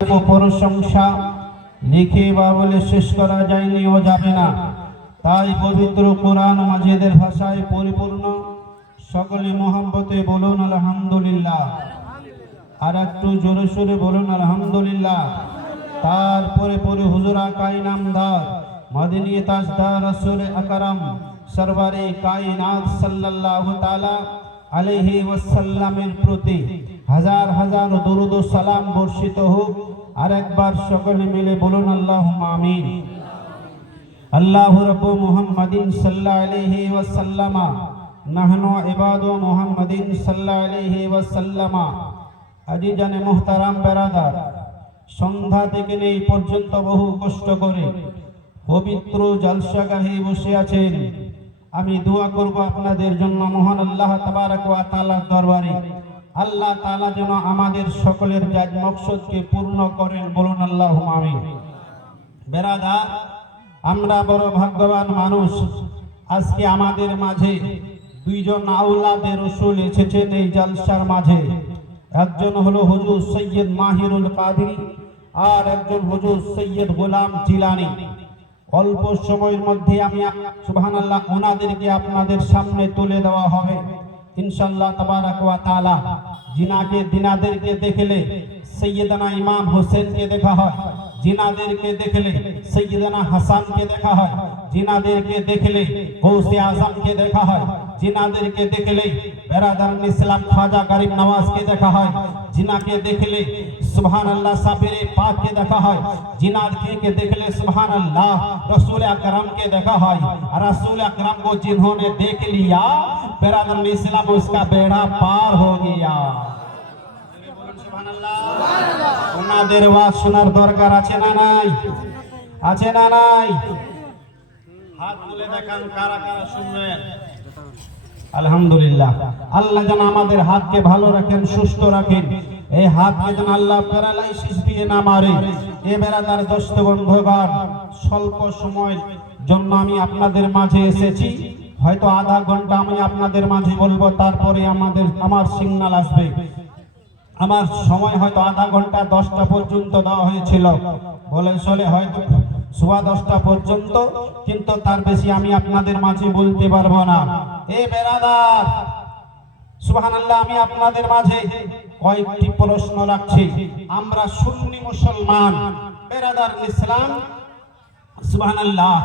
প্রশংসা লিখে বা বলে শেষ করা যায়নি ও যাবে না। তাই পবিত্র কোরআন মাজিদের ভাষায় পরিপূর্ণ। সকলে মোহাম্মতে বলুন আলহামদুলিল্লাহ। আর একটু জোরে সোরে বলুন আলহামদুলিল্লাহ। তারপরে পরে হুজুর আকাই নামদার মদিনী তাজদার রাসূল আকরাম সরওয়ারে কায়নাত সাল্লাল্লাহু তাআলা আলাইহি ওয়াসাল্লামের প্রতি হাজার হাজার দরুদ ও সালাম বর্ষিত হোক। আর একবার সকলে মিলে বলুন আল্লাহুম্মা আমিন। আল্লাহু রাব্বু মুহাম্মাদিন সাল্লাল্লাহু আলাইহি ওয়াসাল্লামা নাহনু ইবাদু মুহাম্মাদিন সাল্লাল্লাহু আলাইহি ওয়াসাল্লামা। আজিজানে মুহতারাম বেরাদার, সন্ধ্যা থেকে এই পর্যন্ত বহু কষ্ট করে পবিত্র জলসাগাহে বসে আছেন। আমি দোয়া করব আপনাদের জন্য মহান আল্লাহ তাবারক ওয়া তাআলার দরবারে আল্লাহ তাআলা যেন আমাদের সকলের জাজ মকসদকে পূর্ণ করেন। বলুন আল্লাহুম্মা আমিন। বেরাদার, আমরা বড় ভাগ্যবান মানুষ। আজকে আমাদের মাঝে দুইজন আওলাদে রাসূল এসেছেন এই জলসার মাঝে। একজন হলো হুজুর সৈয়দ মাহিরুল কাদরি, আর একজন হুজুর সৈয়দ গোলাম জিলানী। অল্প সময়ের মধ্যে আমি সুবহানাল্লাহ ওনাদেরকে আপনাদের সামনে তুলে দেওয়া হবে ইনশাআল্লাহ তাবারাক ওয়া তাআলা। জিনাকে দিনাদেরকে দেখলে সৈয়দনা ইমাম হোসেনকে দেখা হয়, জিনাদেরকে দেখলে সৈয়দনা হাসানকে দেখা হয়, জিনাদেরকে দেখলে গৌসে আজমকে দেখা হয়, জিনাদেরকে দেখলে বেরাদারান ইসলাম খাজা গরিব নওয়াজকে দেখা হয়, জিনাকে দেখলে সুবহানাল্লাহ সাবিরে পাককে দেখা হয়, जिनाके देखले सुभान अल्लाह रसूल अकरम के देखा है। रसूल अकरम को जिन्होंने देख लिया बिरादर इस्लाम उसका बेड़ा पार हो गया। ওনাদের ওয়াজ শোনার দরকার আছে না নাই? আছে না নাই? হাত তুলে দেখান কারা কারা শুনবেন। আলহামদুলিল্লাহ। আল্লাহ যেন আমাদের হাতকে ভালো রাখেন, সুস্থ রাখেন। এই হাতকে যেন আল্লাহ প্যারালাইসিস দিয়ে না মারে। এ বেরাদার দোস্ত বন্ধুগণ, স্বল্প সময়ের জন্য আমি আপনাদের মাঝে এসেছি। হয়তো আধা ঘন্টা আমি আপনাদের মাঝে বলবো, তারপরে আমার সিগন্যাল আসবে। আমার সময় হয়তো আধা ঘন্টা 10টা পর্যন্ত দেওয়া হয়েছিল, বলে চলে হয়তো সোয়া 10টা পর্যন্ত, কিন্তু তার বেশি আমি আপনাদের মাঝে বলতে পারবো না। এ বেরাদার সুবহানাল্লাহ, আমি আপনাদের মাঝে কয়েকটি প্রশ্ন রাখছি। আমরা সুন্নি মুসলমান বেরাদার ইসলাম সুবহানাল্লাহ,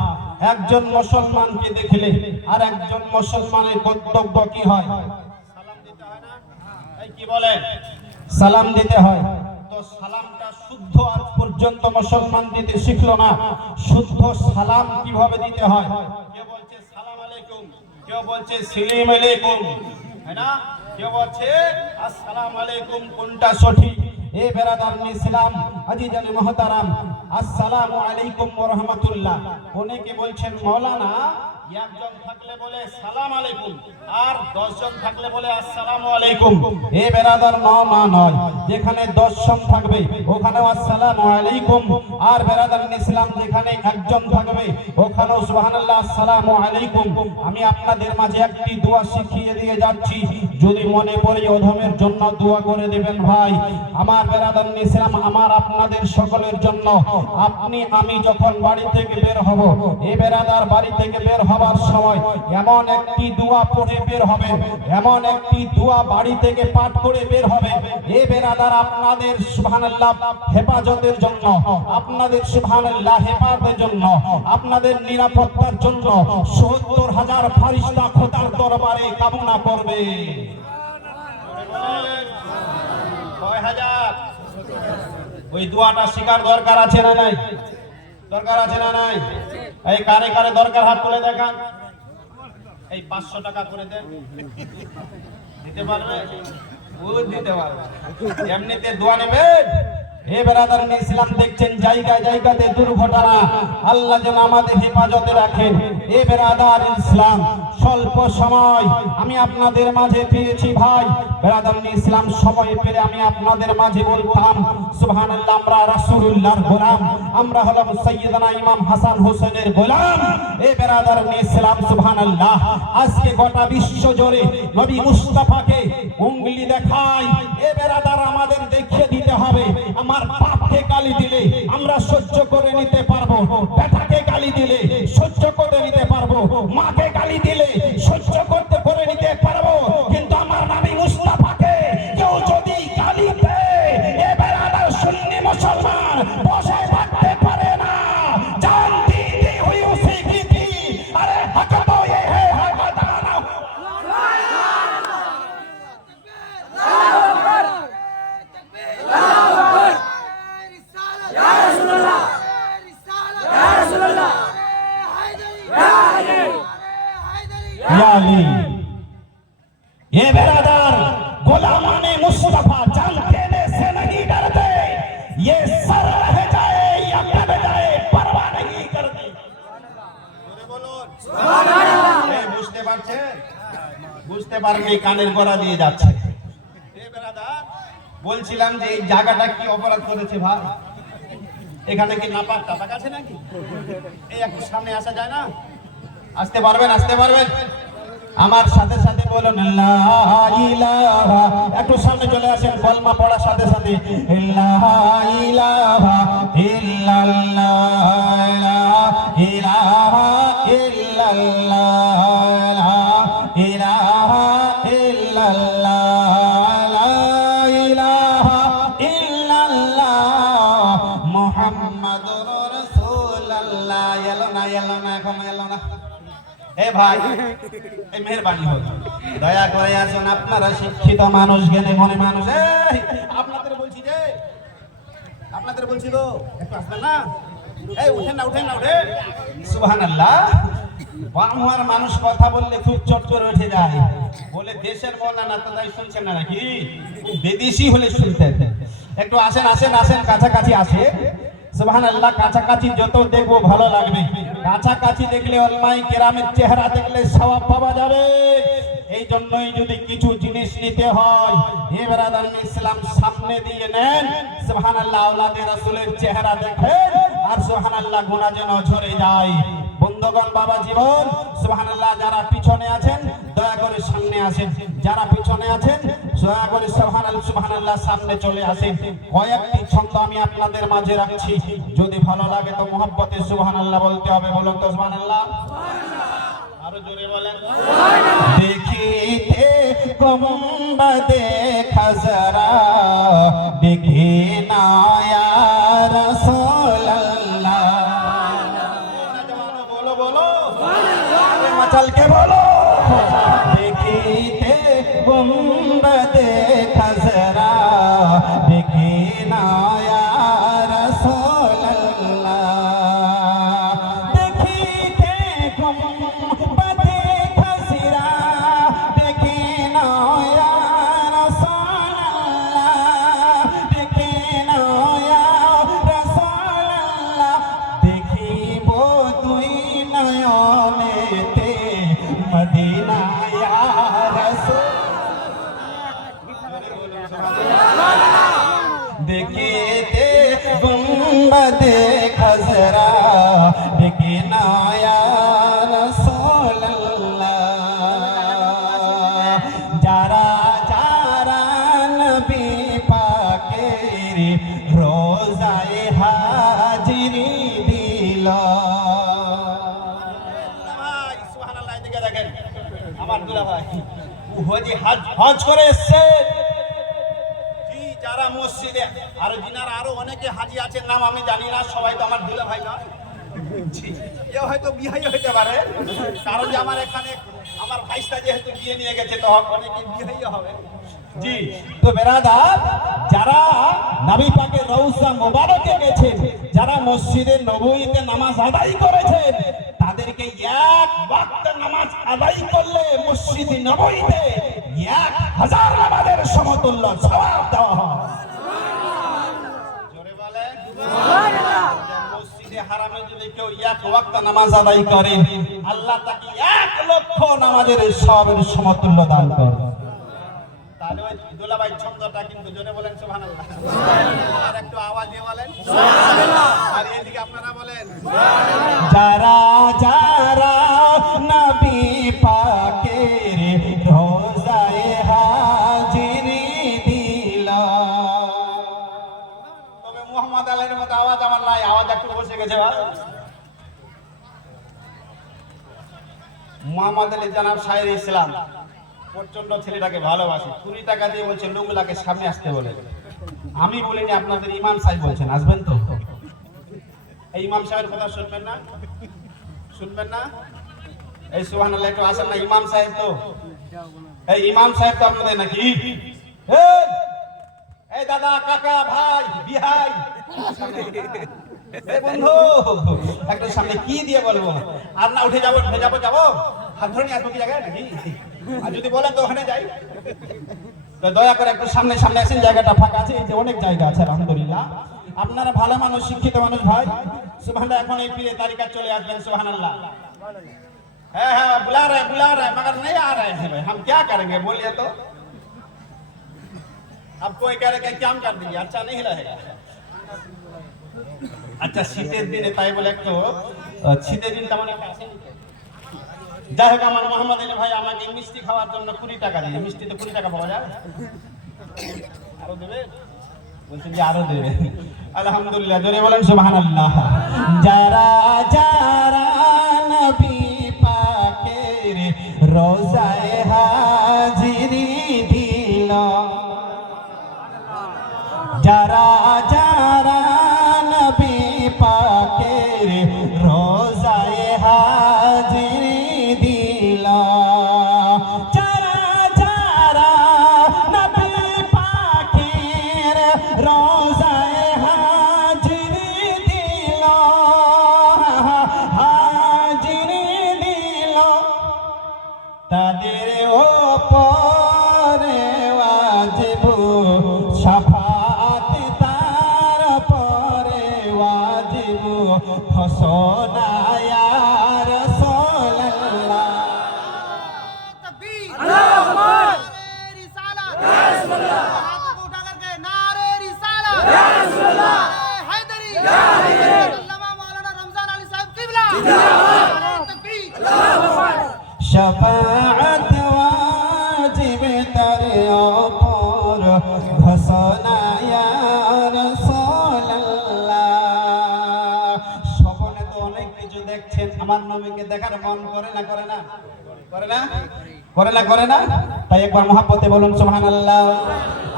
একজন মুসলমানকে দেখলে আর একজন মুসলমানের কর্তব্য কি হয়? সালাম দিতে হয় না? এই কি বলেন? সালাম দিতে হয়। তো সালামটা শুদ্ধ আজ পর্যন্ত মুসলমান দিতে শিখলো না। শুদ্ধ সালাম কিভাবে দিতে হয়? কেউ বলছে সালাম আলাইকুম, কেউ বলছে সালাম আলাইকুম, है ना? কেউ বলছে আসসালামু আলাইকুম। কোনটা সঠিক? এ বেরাদার ইসলাম আজিজানে মুহতারাম, আসসালামু আলাইকুম ওয়া রাহমাতুল্লাহ। অনেকে বলছেন মাওলানা একজন থাকলে বলে সালাম আলাইকুম আর 10 জন থাকলে বলে আসসালামু আলাইকুম। এ বেরাদার না নয়, যেখানে 10 জন থাকবে ওখানেও আসসালামু আলাইকুম, আর বেরাদার ইসলাম যেখানে একজন থাকবে ওখানেও সুবহানাল্লাহ আসসালামু আলাইকুম। আমি আপনাদের মাঝে একটি দোয়া শিখিয়ে দিয়ে যাচ্ছি, যদি মনে পড়ে অধমের জন্য দোয়া করে দেবেন ভাই। আমার বেরাদার ইসলাম, আমার আপনাদের সকলের জন্য। আপনি আমি যখন বাড়ি থেকে বের হব, এ বেরাদার বাড়ি থেকে বের হবার সময় এমন একটি দোয়া পড়ে বের হবে, এমন একটি দোয়া বাড়ি থেকে পাঠ করে বের হবে। এ বেরাদার আপনাদের সুবহানাল্লাহ হেফাজতের জন্য, আপনাদের সুবহানাল্লাহ হেফাজতের জন্য, আপনাদের নিরাপত্তার জন্য ৭০,০০০ ফেরেশতা খোদার দরবারে কামনা করবে। কয় হাজার? ওই দোয়াটা শিকার দরকার আছে না নাই? দরকার আছে না নাই? এই কারে কারে দরকার হাত তুলে দেখান। এই 500 টাকা করে দেন, দিতে পারবে? ও দিতে পারবে। এমনিতে দোয়া নেবেন। হে বেরাদার ইসলাম, দেখছেন জায়গায় জায়গাতে দুর্ঘটনা, আল্লাহ যেন আমাদের হেফাজতে রাখেন। এ বেরাদার ইসলাম, স্বল্প সময় আমি আপনাদের মাঝে পেয়েছি ভাই। বেরাদার ইসলাম, সময় পেলে আমি আপনাদের মাঝে বলতাম সুবহানাল্লাহ, আমরা রাসূলুল্লাহর গোলাম, আমরা হলাম সাইয়্যিদানা ইমাম হাসান হোসেনের গোলাম। এ বেরাদার ইসলাম সুবহানাল্লাহ, আজকে গোটা বিশ্ব জুড়ে নবী মুস্তাফাকে উঙ্গলি দেখায়। এ বেরাদার আমাদের দেখিয়ে দিতে হবে আমার পাপকে গালি দিলে আমরা সহ্য করে নিতে পারবো, বেটাকে গালি দিলে সহ্য করে নিতে পারবো, মাকে গালি দিলে সহ্য করতে করে নিতে পারবো, কিন্তু আমার নবী মুস্তাফাকে কেউ যদি গালি দেয় এ বেরাদার সুন্নি মুসলমান বসে থাকতে পারে না। জান दी दी हुई उसी की थी, अरे हक तो ये है हक दाना। ये बेरादार गुलामाने मुस्तफा जान देने से नहीं डरते, ये सर रह जाए या कब जाए परवाह नहीं करते। বুঝতে পারছেন? বুঝতে পারবে কানের গলা দিয়ে যাচ্ছে। এ বেরাদার বলছিলাম যে এই জায়গাটা কি অপরাধ করেছে ভাই? এখানে কি নাপাক টাপাক আছে নাকি? এই একটু সামনে আসা যায় না? আসতে পারবেন? আসতে পারবেন? আমার সাথে সাথে বলুন লা ইলাহা, একটু সামনে চলে আসেন কলমা পড়ার সাথে সাথে লা ইলাহা ইল্লাল্লাহ লা ইলাহা ইল্লাল্লাহ লা ইলাহা ইল্লাল্লাহ লা ইলাহা ইল্লাল্লাহ মুহাম্মাদুর রাসূলুল্লাহ। এলো না এখন এলো না। এ ভাই এই মেহেরবানি হোক, দয়া করে আসুন, আপনারা শিক্ষিত মানুষ, জ্ঞানী মনে মানুষ। এই আপনাদের বলছি তো একটু আসবেন না? এই উঠেন না উঠেন। সুবহানাল্লাহ। বাংলার মানুষ কথা বললে খুব চট করে উঠে যায়, বলে দেশের মৌলানা তো তাই শুনছেন না নাকি? বিদেশি হলে শুনতেন। একটু আসেন কাছাকাছি আসে। সুবহানাল্লাহ। কাছাকাছি যত দেখবো ভালো লাগবে। কাছাকাছি দেখলে উলামায়ে কেরামের চেহারা দেখলে সওয়াব পাওয়া যাবে। এই জন্যই যদি কিছু জিনিস নিতে হয় এ বেরাদার ইসলাম সামনে দিয়ে নেন। সুবহানাল্লাহ। আওলাদে রাসূলের চেহারা দেখেন আর সুবহানাল্লাহ গুনাহ যেন ঝরে যায়। বন্ধুগণ, বাবা জীবন, সুবহানাল্লাহ। যারা পিছনে আছেন দয়া করে সামনে আসেন, যারা পিছনে আছেন দয়া করে সুবহানাল্লাহ সামনে চলে আসেন। কয়েকটি ছন্দ আমি আপনাদের মাঝে রাখছি, যদি ভালো লাগে তো মহব্বতে সুবহানাল্লাহ বলতে হবে। বলুন তো সুবহানাল্লাহ। আরো জোরে বলেন। দেখিতে গুম্বদে খাজরা দেখে না ইয়া রাসূলুল্লাহ। बोलो मचल के बोलो। देखते गुंबदे खजरा देखे ना या रसूलल्लाह। देखते गुंबदे खजरा देखे ना या रसूलल्लाह। देखे ना या रसूलल्लाह। देखिब तुई नयनेते मदीना या रसूल। देखिते गुंबदे खजरा देखे ना या रसूलल्लाह। जारा जारा नबी पाकेर रोजाए हाजिरी दिल। আমার দুলা ভাই হুজি হজ করে এসেছে। জি, যারা মসজিদে আর যিনারা আরো অনেকে হাজি আছেন, নাম আমি জানি না, সবাই তো আমার দুলা ভাই না। জি, কেউ হয়তো বিয়ে হইতে পারে, কারণ যে আমার এখানে আমার ভাইস্তা যেহেতু বিয়ে নিয়ে গেছে তো অনেকে বিয়ে হবে। জি, তো বেরাদার, যারা নবী পাকের রওজা মোবারকে গেছেন, যারা মসজিদে নববীতে নামাজ আদায় করেছেন, তাদেরকে এক ওয়াক্ত নামাজ আদায় করলে মসজিদে নববীতে 1000 নামাজের সমতুল্য সওয়াব দেওয়া হয়। জোরে বলেন সুবহানাল্লাহ। মসজিদে হারামে যদি কেউ এক ওয়াক্ত নামাজ আদায় করে, আল্লাহ তাকে 1 লক্ষ নামাজের সওয়াবের সমতুল্য দান করবে। তাহলে ওই দুলাভাই ছন্দটা কিন্তু জোরে বলেন সুবহানাল্লাহ। আর একটু আওয়াজ দিয়ে বলেন সুবহানাল্লাহ। আর এদিকে আপনারা বলেন সুবহানাল্লাহ। যারা যারা নবী পাকের রোজায়ে হাজিরি দিল। তবে মুহাম্মদ বাঙালির মতো আওয়াজ আমার নাই, আওয়াজ একটু বসে গেছে। মোহাম্মদ আলী জানাব শাহের ইসলাম প্রচন্ড ছেলেটাকে ভালোবাসি, 20 টাকা দিয়ে বলছে লোকগুলাকে সামনে আসতে বলে। আমি বলিনি, আপনাদের ইমাম সাহেব বলছেন, আসবেন তো? এই ইমাম সাহেবের কথা শুনবেন না? শুনবেন না? এই সুবহানাল্লাহ একটু আসেন না, ইমাম সাহেব তো, এই ইমাম সাহেব তো আপনাদের নাকি? এই দাদা, কাকা, ভাই, বিহাই, এই বন্ধু, একটা সামনে কি দিয়ে বলবো? আর না উঠে যাবো হাত ধরে নিয়ে আসবো কি জায়গায় নাকি? আর যদি বলেন তো ওখানে যাই। তো দয়া করে একটু সামনে আসেন, জায়গাটা ফাঁকা আছে, এই যে অনেক জায়গা আছে আলহামদুলিল্লাহ। আপনারা ভালো মানুষ, শিক্ষিত মানুষ ভাই, সুবহানাল্লাহ। এখন এই পীরে তারিকা চলে আসবেন, সুবহানাল্লাহ। হ্যাঁ হ্যাঁ, बुला रहे मगर नहीं आ रहे हैं भाई, हम क्या करेंगे बोलिए तो? अब कोई कह रहे कि क्या कर दीजिए, अच्छा नहीं रहेगा। अच्छा শীতের দিনে তাই বলে একটু শীতের দিন তেমন একটা আসেনি। যাই হোক, আমার মোহাম্মদ আলী ভাই আমাকে মিষ্টি খাওয়ার জন্য 20 টাকা দিয়ে, মিষ্টি তো 20 টাকা পাওয়া যায়, আরো দেবে বলছেন যে আরো দেবে। আলহামদুলিল্লাহ, জোরে বলেন সুবহানাল্লাহ। যারা যারা নবী পাকের রোজায় হাজিরি দিল, যারা যারা নবী পাকের রোজায় হাজিরি দিল, যারা যারা নবী পাকের রোজায় হাজিরি দিল, হাজিরি দিল, তাদের ওপরে ওয়াজিব শাফাত, তার পরে ওয়াজিব ঘোষণা ইয়া রাসূলুল্লাহ। तकबीर, अल्लाहु আকবার, नारे रिसालत, या रसूलुल्लाह, हाथों को उठा करके नारे रिसालत, या रसूलुल्लाह, हैदरी, या हैदरी, अल्लामा मौलाना रमजान अली साहब किबला, जिंदाबाद, तकबीर, अल्लाहु আকবার। शफाअत वाजिब तर ओपर घोषणा ইয়া রাসূলুল্লাহ। স্বপ্নে তো অনেক কিছু দেখছেন, আমার নবীকে দেখার মন করে না? করে না? করে না? করে না? করে না? তাই একবার মহব্বতে বলুন সুবহানাল্লাহ,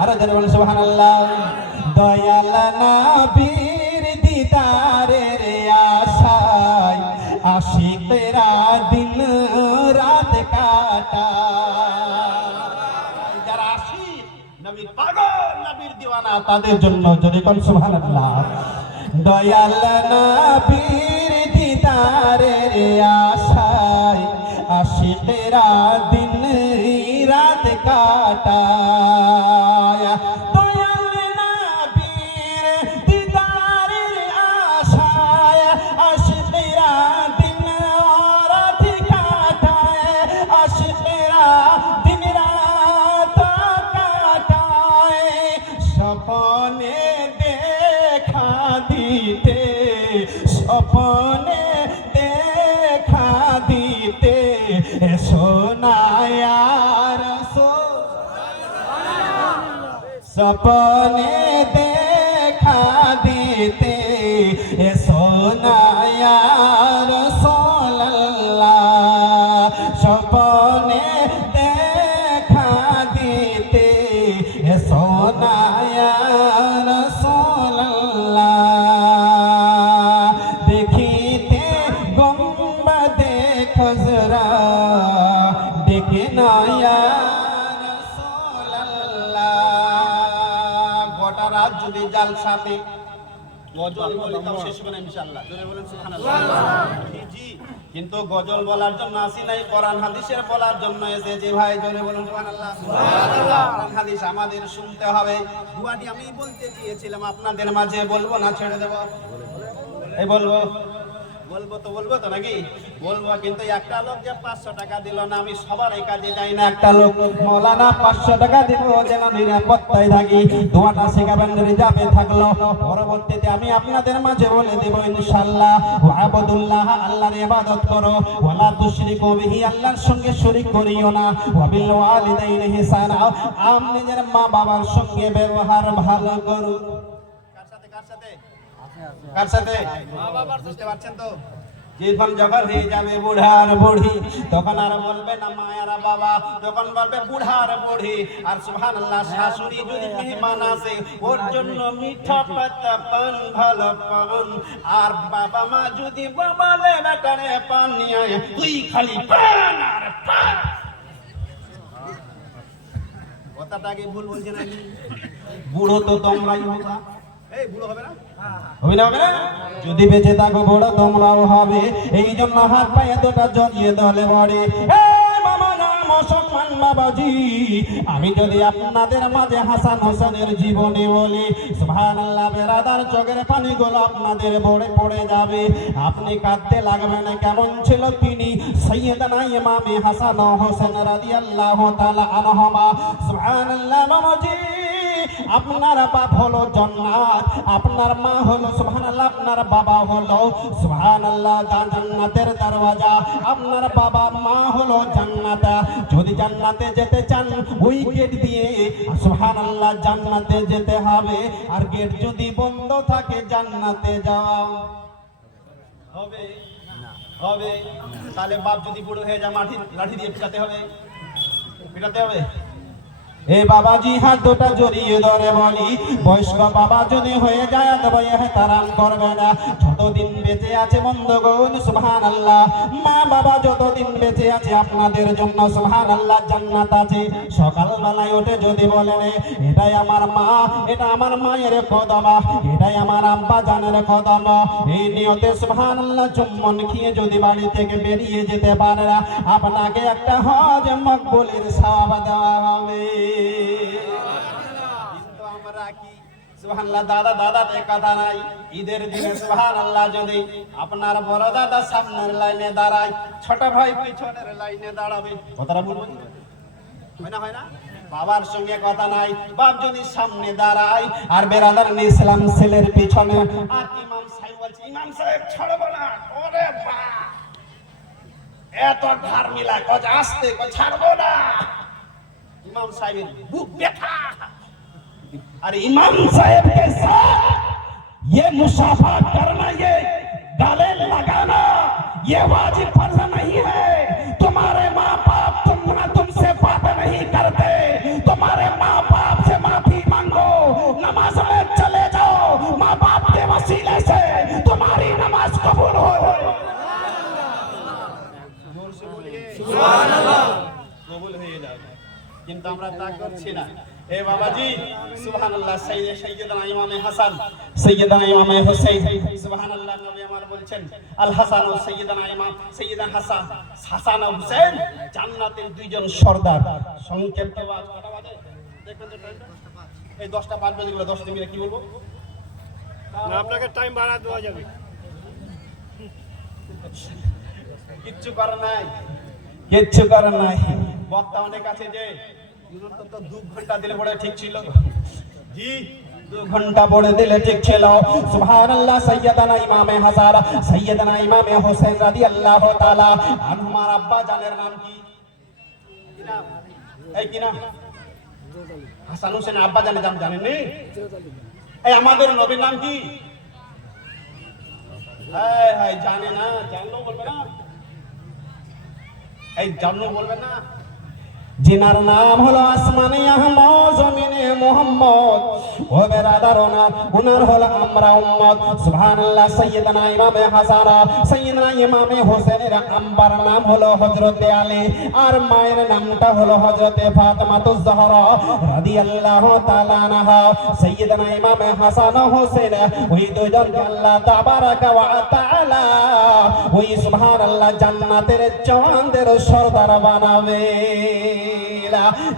আরো জোরে বলুন সুবহানাল্লাহ। দয়াল নবীর দিদারের আশায় আশিকরা দিন রাত কাটায়। যারা আশিক, নবীর পাগল, নবীর দিওয়ানা, তাদের জন্য জোরে বলুন সুবহানাল্লাহ। দয়াল নবীর দিদারের আশায় আশিকরা দিন রাত কাটায়। দয়াল নবীর দিদারের আশায় আশিকরা দিন রাত কাটায়, আশিকরা দিন রাত কাটায়। স্বপ্নে দেখা দিতে, স্বপ্নে দেখা দিতে সোনা ইয়া রাসূলুল্লাহ, স্বপ্নে দেখা দিতে সোনা ইয়া রাসূলুল্লাহ, স্বপ্নে দেখা দিতে সোনা ইয়া রাসূলুল্লাহ। দেখিতে গুম্বাদে খজরা দেখে না ইয়া রাসূলুল্লাহ। গোটা রাত যদি জালসাতে গজল বলি তাও শেষ হবে না ইনশাআল্লাহ, জোরে বলেন সুবহানাল্লাহ। জি, কিন্তু গজল বলার জন্য আসি নাই, কোরআন হাদিসের বলার জন্য এসেছি ভাই, জোরে বলুন সুবহানাল্লাহ। সুবহানাল্লাহ। কোরআন হাদিস আমাদের শুনতে হবে। দুয়াটি আমি বলতে চেয়েছিলাম আপনাদের মাঝে, বলবো না ছেড়ে দেব? এই বলবো বলবো তো নাকি? বলবো, কিন্তু একটা লোক যে 500 টাকা দিল না, আমি সবার এই কাজে যাই না। একটা লোক মৌলানা 500 টাকা দিব যেন নিরাপত্তায় থাকি, দোয়াটা শেখাবেন, রিজার্ভে থাকলো। পরবর্তীতে আমি আপনাদের মাঝে বলে দেব ইনশাআল্লাহ, ওয়াবুদুল্লাহ, আল্লাহর ইবাদত করো, ওয়ালা তুশরিকু বিহি, আল্লাহর সঙ্গে শরীক করিও না, ওয়া বিল ওয়ালিদাইনি ইহসানা, নিজের মা বাবার সঙ্গে ব্যবহার ভালো করো। কার সাথে? কার সাথে? বুঝতে পারছেন তো? যখন যখন হয়ে যাবে বুড়ার বুড়ি তখন আর বলবে না মায়ের বাবা, তখন বলবে বুড়ার বুড়ি। আর সুবহানাল্লাহ, শাশুড়ি যদি মেহমান আসে ওর জন্য মিঠা পাতা পান, ভালো পান। আর বাবা মা যদি বাবালে বেটারে পান নিয়ে আয়, তুই খালি পান আর পান। কথাটাকে ভুল বলছে নাকি? বুড়ো তো তোমরাই হবা। এই বুড়ো হবে না? হবে না? হবে না? যদি বেঁচে থাকো বড় তোমরাও হবে। এই জন্য হাত পায়ে দুটা জড়িয়ে দলে বড়ে। মুসলমান বাবাজি, আমি যদি আপনাদের মাঝে হাসান হোসেনের জীবনী বলি, সুবহানাল্লাহ, বেরাদার চোখের পানিগুলো আপনাদের বড়ে পড়ে যাবে। আপনি কাঁদতে লাগবেন, কেমন ছিল তিনি। সাইয়েদনা ইমামে হাসান ও হোসেন রাদিয়াল্লাহু তাআলা আনহুমা। সুবহানাল্লাহ বাবাজি, আপনার বাপ হলো জান্নাত, আপনার মা হলো সুবহানাল্লাহ, আপনার বাবা হলো সুবহানাল্লাহ জান্নাতের দরওয়াজা। আপনার বাবা মা হলো জান্নাত। যদি জান্নাতে যেতে চান ওই গেট দিয়ে সুবহানাল্লাহ জান্নাতে যেতে হবে। আর গেট যদি বন্ধ থাকে জান্নাতে যাওয়া হবে হবে? তাহলে বাপ যদি বুড়ো হয়ে যায় লাঠি দিয়ে পিটাতে হবে, পিটাতে হবে। এ বাবাজি, হাত দুটা জড়িয়ে ধরে বলি, বয়স্ক বাবা যদি হয়ে যায় তবে তারান করবে না। যতদিন বেঁচে আছে বন্ধুগণ সুবহানাল্লাহ, মা বাবা যতদিন বেঁচে আছে আপনাদের জন্য সুবহানাল্লাহ জান্নাত আছে। সকালবেলায় উঠে যদি বলেন এটাই আমার মা, এটা আমার মায়ের কদম, এটাই আমার আব্বা জানের কদম, এই নিয়তে সুবহানাল্লাহ চুম্বন খেয়ে যদি বাড়ি থেকে বেরিয়ে যেতে পারে না, আপনাকে একটা হজ মকবুলের সওয়াব দেওয়া হবে। কিন্তু আমরা কি সুবহানাল্লাহ, দাদাতে কথা নাই। ঈদের দিনে সুবহানাল্লাহ যদি আপনার বড় দাদা সামনের লাইনে দাঁড়ায়, ছোট ভাই পিছনের লাইনে দাঁড়াবে, কথাটা বলবো হয় না? বাবার সঙ্গে কথা নাই, বাপ যদি সামনে দাঁড়ায় আর বেরাদার ইসলাম ছেলের পিছনে, আর ইমাম সাহেব বলছে ইমাম সাহেব ছাড়বো না, ওরে বাপ এত ধার মিলা কজ আসতে ছাড়বো না। इमाम साहब बुक बैठा और इमाम साहब के साथ ये मुसाफा करना, ये गले लगाना, ये वाजिब फर्ज नहीं है। तुम्हारे माँ बाप तुमसे बात नहीं करते, तुम्हारे माँ बाप से माफी मांगो, नमाज में चले जाओ, माँ बाप के वसीले से तुम्हारी नमाज कबूल हो। जोर से बोलिए सुभान अल्लाह, कबूल हो जाएगा। কিন্তু আমরা তা করছি না। এ বাবাজি সুবহানাল্লাহ, সাইয়েদনা ইমামে হাসান, সাইয়েদনা ইমামে হোসেন সুবহানাল্লাহ, নবী আমার বলছেন আল হাসান ও সাইয়েদনা ইমাম সাইয়েদনা হাসান ও হোসেন জান্নাতের দুইজন সর্দার। সংক্ষিপ্তবাদ কটা বাজে দেখবেন তো টাইমটা? এই 10টা 5 বাজে গেল, 10 মিনিট কি বলবো না, আপনাকে টাইম বাড়া দেওয়া যাবে, কিচ্ছু করার নাই, কিচ্ছু করার নাই। বক্তা অনেক আছে যে 2 ঘন্টা দিলে বড় ঠিক ছিল, জি 2 ঘন্টা পড়ে দিলে ঠিক ছিল। সুবহানাল্লাহ, সাইয়েদনা ইমামে হাসান, সাইয়েদনা ইমামে হোসেন রাদিয়াল্লাহু তাআলা আনহুমার আব্বা জানের নাম কি? কি নাম? এই কি নাম? হাসান হোসেন আব্বা জানের নাম জানেন নি? এই আমাদের নবীর নাম কি? এই জানে না, জানলো বলবে না, এই জানলো বলবে না। जिनार नाम हलो आसमाने अहमद जमीने मोहम्मद ओ बेरादार उनार हलो আমরা উম্মত। সুবহানাল্লাহ, সাইয়েদনা ইমামে হাসান, সাইয়েদনা ইমামে হোসেনের আম্বার নাম হলো হযরতে আলী, আর মায়ের নামটা হলো হযরতে ফাতেমাতুজ জাহরা রাদিয়াল্লাহু তাআলা আনহা। সাইয়েদনা ইমামে হাসান ও হোসেন ওই দুইজন আল্লাহ তাবারাকা ওয়া তাআলা ওই সুবহানাল্লাহ জান্নাতের চাঁদের সরদার বানাবে।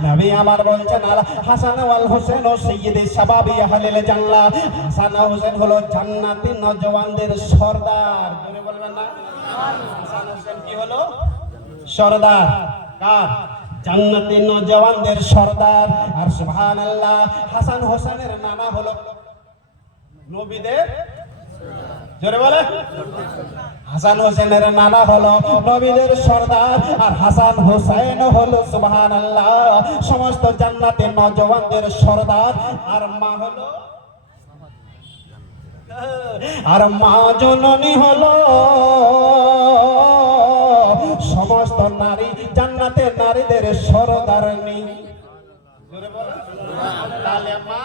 নবী আমার বলছেন আল হাসান ওয়াল হোসেন ও সাইয়্যিদে শাবাবি আহলিল জান্নাত। হাসান ও হোসেন হলো জান্নাতি নওজওয়ানদের সরদার। জোরে বলবেন না? হাসান হোসেন কি হলো? সরদার। কার? জান্নাতি নওজওয়ানদের সরদার। আর সুবহানাল্লাহ, হাসান হোসেনের নানা হলো নবীদের, জোরে বলে, হাসান হোসেনের নানা হলো নবীদের সরদার, আর হাসান হোসেন হলো সুবহানাল্লাহ সমস্ত জান্নাতের নওজওয়ানদের সরদার। আর মা হলো আর মা জননী হলো সমস্ত নারী জান্নাতের নারীদের সরদারনী। জোরে বলেন তাহলে মা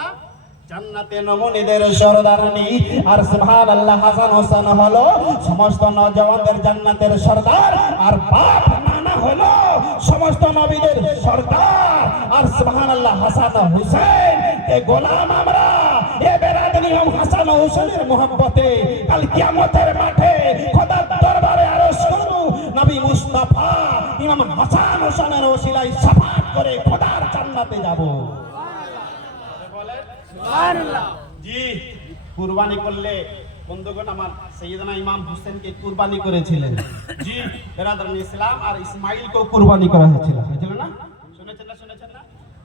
জান্নাতে নমনীদের সরদারনী, আর সুবহানাল্লাহ হাসান হোসেন হলো সমস্ত নওজওয়ানদের জান্নাতের সরদার, আর বাপ নানা হলো সমস্ত নবীদের সরদার। আর সুবহানাল্লাহ হাসান হুসেন কে গোলাম আমরা, এ বেরাদরি হম হাসান ও হুসেনের মোহব্বতে কাল কিয়ামতের মাঠে খোদার দরবারে আরশ করব, নবী মুস্তাফা ইমাম হাসান হোসেনের ওসিলায় শাফাত করে খোদার জান্নাতে যাব। জি, কুরবানি করলে বন্ধুগণ আমার সাইয়েদনা ইমাম হোসেনকে কুরবানি করেছিলেন। জি, বেরাদরান ইসলাম আর ইসমাইলকেও কুরবানি করা হয়েছিল, হয়েছিল না? শুনেছেন না?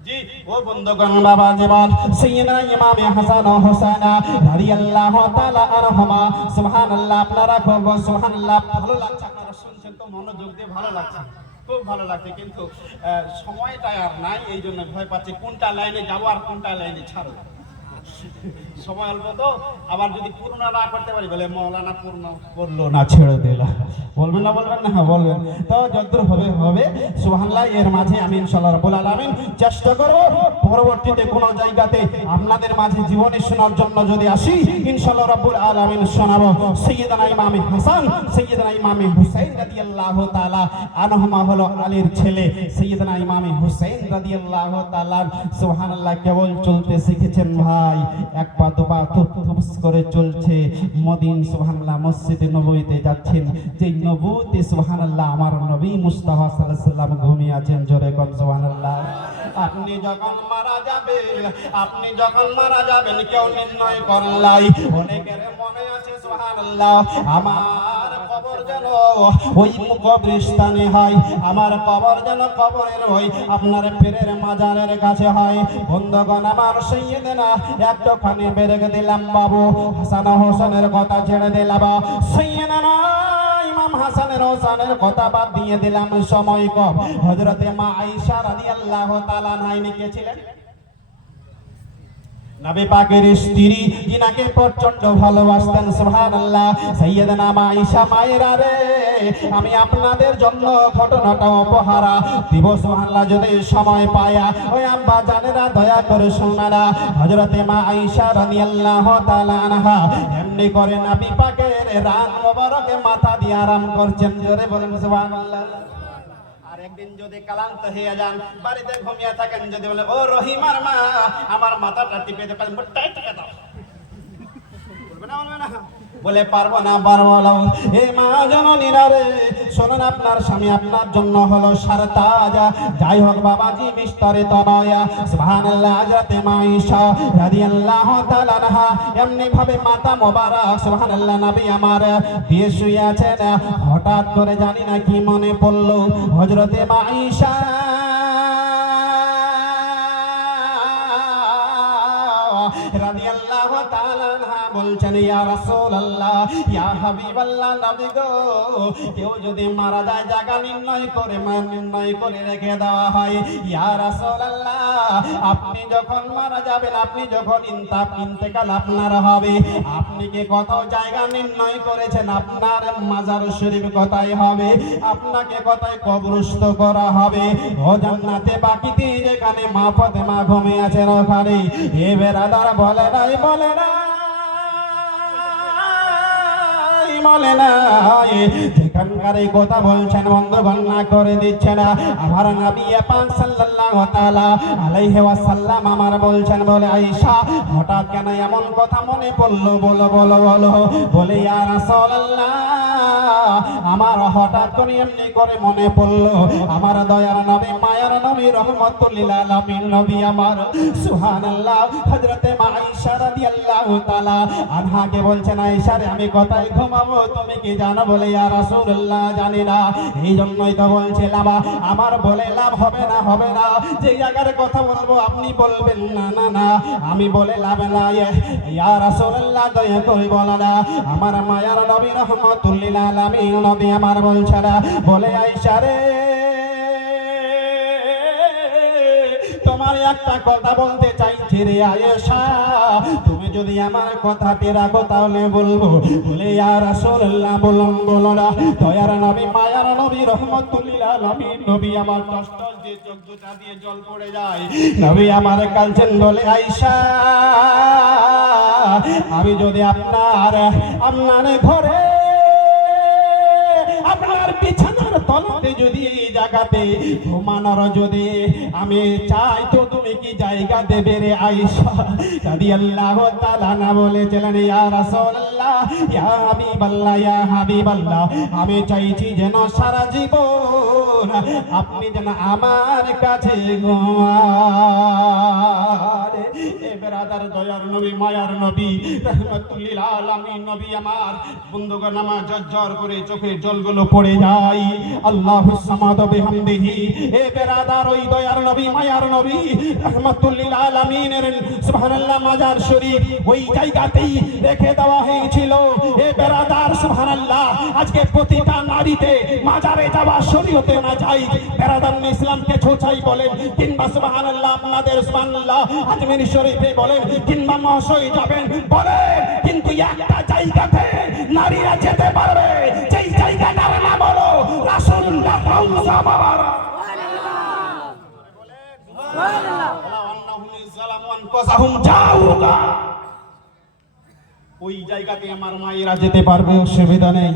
জি, ও বন্ধুগণ বাবা জীবন সাইয়েদনা ইমাম হাসান ও হোসেন রাদিয়াল্লাহু তাআলা আনহুমা, সুবহানাল্লাহ। আপনারা খুব সুবহানাল্লাহ ভালো লাগছে, আপনারা শুনছেন তো মনোযোগ দিয়ে ভালো লাগছে, খুব ভালো লাগছে, কিন্তু সময়টা আর নাই, এই জন্য ভয় পাচ্ছি কোনটা লাইনে যাবো আর কোনটা লাইনে ছাড়বো। সময় অল্প তো, আবার যদি পূর্ণ না করতে পারি বলে মৌলানা পূর্ণ করলো না, ছেড়ে দিলা, বলবেন না? হ্যাঁ বলবেন। তো যতদূর হবে সুবহানাল্লাহ। এর মাঝে আমি ইনশাআল্লাহ রাব্বুল আলামিন চেষ্টা করব পরবর্তীতে কোনো জায়গাতে আপনাদের মাঝে জীবনী শোনার জন্য যদি আসি, ইনশাআল্লাহ রাব্বুল আলামিন শোনাবো সাইয়েদনা ইমাম হাসান সাইয়েদনা ইমাম হুসাইন রাদিয়াল্লাহু তাআলা আনহুমা হলো আলীর ছেলে সাইয়েদনা ইমাম হুসাইন রাদিয়াল্লাহু তাআলা। সুবহানাল্লাহ, কেবল চলতে শিখেছেন ভাই, এক পা দুপা থুপথুপ করে চলছে মদিন সুবহানাল্লাহ মসজিদে নববীতে যাচ্ছেন, যে নবুতে সুবহানাল্লাহ আমার নবী মুস্তাফা সাল্লাল্লাহু আলাইহি ওয়াসাল্লাম ঘুমিয়ে আছেন। জোরে কোন সুবহানাল্লাহ। আপনি যখন মারা যাবেন কেউ নির্ণয় করলাই, অনেকের মনে আছে সুবহানাল্লাহ আমার কবর যেন ওই কবরস্থানে হয়, আমার কবর যেন কবরের ওই আপনার পীরের মাজারের কাছে হয়। বন্ধুগণ আমার সাইয়েদনা একটুখানি বেরেক দিলাম বাবু, হাসান হোসেনের কথা ছেড়ে দিলাম, সাইয়েদনা ইমাম হাসানের হোসেনের কথা বাদ দিয়ে দিলাম, সময় কম। হযরতে মা আয়েশা রাদিয়াল্লাহু তাআলা আনহা কে ছিলেন? নবী পাকের স্ত্রী, যিনাকে প্রচন্ড ভালোবাসতেন সুবহানাল্লাহ। সাইয়েদনা মা আয়েশা মায়েরা রে, আমি আপনাদের জন্য ঘটনাটা উপহার দিব সুবহানাল্লাহ যদি সময় পায়া। ওই আম্মা জানেরা দয়া করে শোনারা, হযরতে মা আয়েশা রাদিয়াল্লাহু তাআলা আনহা এমনি করে নবী পাকের রান মোবারকে মাথা দিয়ে আরাম করছেন। জোরে বলেন সুবহানাল্লাহ। একদিন যদি ক্লান্ত হয়ে যান, বাড়িতে ঘুমিয়ে থাকেন, যদি বলে ও রহিমার মা আমার মাথাটা টিপে দেবেন, টিপে দাও, বলবে না? বলে পারবো না। এ মা জননীরা রে, শোনেন আপনার স্বামী আপনার জন্য হলো সারতাজা, যাই হোক বাবাজি বিস্তারিত নয়। সুবহানাল্লাহ। হযরতে মা আয়েশা রাদিয়াল্লাহু তাআলা আনহা এমনি ভাবে মাথা মোবারক সুবহানাল্লাহ নবী আমার দিয়ে শুয়ে আছেন, হঠাৎ করে জানি না কি মনে পড়লো, হযরতে মা আয়েশা রাদিয়াল্লাহু তাআলা আনহা বলছেন, ইয়া রাসূলুল্লাহ, ইয়া হাবিবাল্লাহ, নবী গো, কেউ যদি মারা যায় জায়গা নির্ণয় করে রেখে দেওয়া হয়। ইয়া রাসূলুল্লাহ, আপনি যখন মারা যাবেন, আপনি যখন ইন্তেকাল আপনার হবে, আপনি কি কত জায়গা নির্ণয় করেছেন? আপনার মাজার শরীফ কোথায় হবে? আপনাকে কোথায় কবরস্থ করা হবে? ও জান্নাতে বাকিতে যেখানে মা ফাতেমা ঘুমিয়ে আছেন ওখানে। এ বেরাদার বলে না যেখানকার এই কথা বলছেন বন্ধুগণ না করে দিচ্ছে না। আমার নবী পাক সাল্লাল্লাহু তাআলা আলাইহি ওয়াসাল্লাম আমার বলছেন, বলে আয়েশা হঠাৎ কেন এমন কথা মনে পড়লো? বলো। বলে ইয়া রাসূলুল্লাহ, আমার হঠাৎ করে এমনি করে মনে পড়লো আমার দয়ার নবী মায়ার নবী রহমাতুল লিল আলামিন নবী আমার সুবহানাল্লাহ। হযরতে মা আয়েশা রাদিয়াল্লাহু তাআলা আনহাকে বলছেন, আয়েশা রে আমি কোথায় ঘুমাবো তুমি কি জানো? বলে ইয়া রাসূলুল্লাহ জানি না, এই জন্যই তো বলছিলাম আমার বলে লাভ হবে না, যে জায়গার কথা বলবো আপনি বলবেন না, আমি বলে লাভ না। ইয়া রাসূলুল্লাহ দয়া করে বলো না। আমার মায়ার নবী রহমাতুল লিল আলামিন নবী আমার বলছেন, বলে আয়েশা রে তোমার একটা কথা বলতে চাইছি বলছে রে আয়েশা তুমি যদি আমার কথাটি রাখো তাহলে বলবো। বলে ইয়া রাসূলুল্লাহ বলো না। দয়ার নবী মায়ার নবী রহমাতুল লিল আলামিন নবী আমার টস টস দিয়ে চোখ দুটা দিয়ে জল পড়ে যায়। নবী আমার কালছেন বলে আয়েশা আমি যদি আপনার ঘরে আপনার বিছানার তলাতে যদি এই জায়গাতে ঘুমানোর যদি আমি চাই তো তুমি কি জায়গা দেবে রে আয়েশা রাদিয়াল্লাহু তাআলা না বলেছিলেন ইয়া রাসূলুল্লাহ ইয়া হাবিবাল্লাহ আমি চাইছি যেন সারা জীবন আপনি যেন আমার কাছে ঘুমান। এ বেরাদার দয়ার নবী মায়ার নবী রাহমাতুল লিল আলামিন নবী আমার বন্ধুগণ আমার ঝরঝর করে চোখের জলগুলো পড়ে যায়। আল্লাহুস সামাদ বিহামদিহি। এ বেরাদার ওই দয়ার নবী মায়ার নবী রাহমাতুল লিল আলামিনের সুবহানাল্লাহ মাজার শরীফ ওই জায়গাতেই রেখে দেওয়া হয়েছিল। এ বেরাদার সুবহানাল্লাহ আজকে প্রতিটা নারীতে মাজারে যাওয়া শরীয়তে না যাই বেরাদার ইসলামকে ছোছাই বলেন কিংবা সুবহানাল্লাহ আপনাদের সুবহানাল্লাহ আজমির শরীফে বলেন কিংবা মহাশয় যাবেন বলেন, কিন্তু একটা জায়গাতে নারীরা যেতে পারবে যেই জায়গাটার নাম হলো রাসূলুল্লাহ রওজা মুবারক। ওই জায়গাতে আমার মায়েরা যেতে পারবে, অসুবিধা নেই।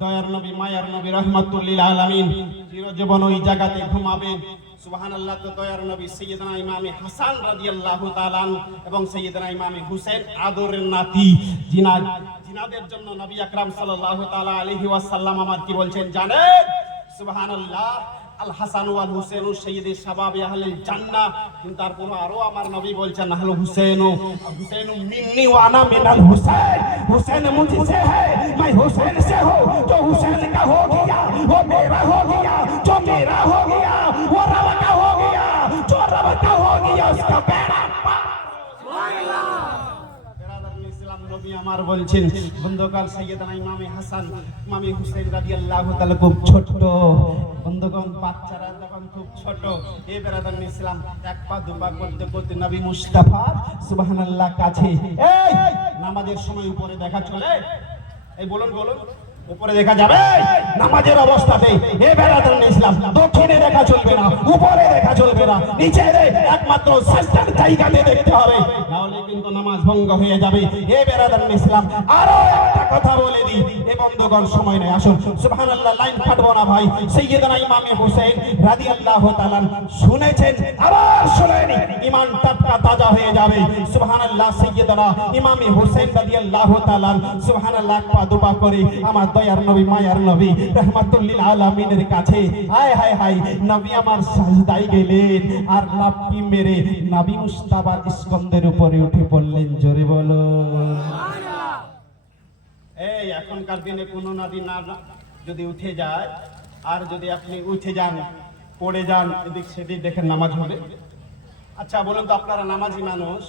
দয়ার নবী মায়ার নবী রাহমাতুল লিল আলামিন চিরজীবন ওই জায়গাতে ঘুমাবেন। সুবহানাল্লাহ। তো দয়ার নবী সাইয়েদনা ইমামে হাসান রাদিয়াল্লাহু তাআলা এবং সাইয়েদনা ইমামে হুসেন আদরের নাতি জিনাদের জন্য নবী আকরাম সাল্লাল্লাহু তাআলা আলাইহি ওয়াসাল্লাম আমার কি বলছেন জানেন? সুবহানাল্লাহ। আল হাসান ওয়াল হুসেন সাইয়্যিদি শাবাব আহলিল জান্নাহ। কিন্তু তারপর আরো আমার নবী বলছেন আহল হুসেন মিন্নি ওয়া আনা মিনাল হুসেন। হুসেন মুঝসে है मैं हुसैन से हूं जो हुसैन का हो गया वो मेरा हो गया जो मेरा हो गया वो रब का हो गया जो रब का हो गया उसका बेड़ा पार। सुबहानाल्लाह। बेरादर इस्लाम নবী আমার বলছেন বন্ধুগণ সাইয়েদনা ইমামে হাসান ইমামে হুসেন রাদিয়াল্লাহু তাআলা খুব ছোট বন্ধুগণ, বাচ্চারা যখন খুব ছোট এ বেরাদার ইসলাম এক পা দুপা করতে করতে নবী মুস্তাফা সুবহানাল্লাহ কাছে এই নামাজের সময় উপরে দেখা চলে। এই বলুন উপরে দেখা যাবে নামাজের অবস্থাতে? এ বেরাদার ইসলাম দক্ষিণে দেখা চলবে না, উপরে দেখা চলবে না, নিচে একমাত্র সাজদার জায়গাতে দেখতে হবে, নাহলে কিন্তু নামাজ ভঙ্গ হয়ে যাবে। এ বেরাদার ইসলাম আরো একটা কথা বলে দিই, এ বন্ধুগণ সময় নেই, আসুন সুবহানাল্লাহ লাইন কাটবো না ভাই। সাইয়েদনা ইমামে হুসেন রাদিয়াল্লাহু তাআলা শুনেছেন, আবার শুনেন, ঈমান টাটকা তাজা হয়ে যাবে। সুবহানাল্লাহ। সাইয়েদনা ইমামে হুসেন রাদিয়াল্লাহু তাআলা সুবহানাল্লাহ পা দুপা করে আমার দয়ার নবী মায়ার নবী রাহমাতুল লিল আলামিনের কাছে হায় হায় হায় নবী আমার সাজদায় গেলেন আর লাফি মেরে নবী মুস্তাফার স্কন্ধের উপরে উঠে পড়লেন। জোরে বলো সুবহানাল্লাহ। এই এখনকার দিনে কোন নবী না যদি উঠে যায় আর যদি আপনি উঠে যান পড়ে যান এদিক সেদিক দেখেন নামাজ হবে? আচ্ছা বলুন তো আপনারা নামাজি মানুষ,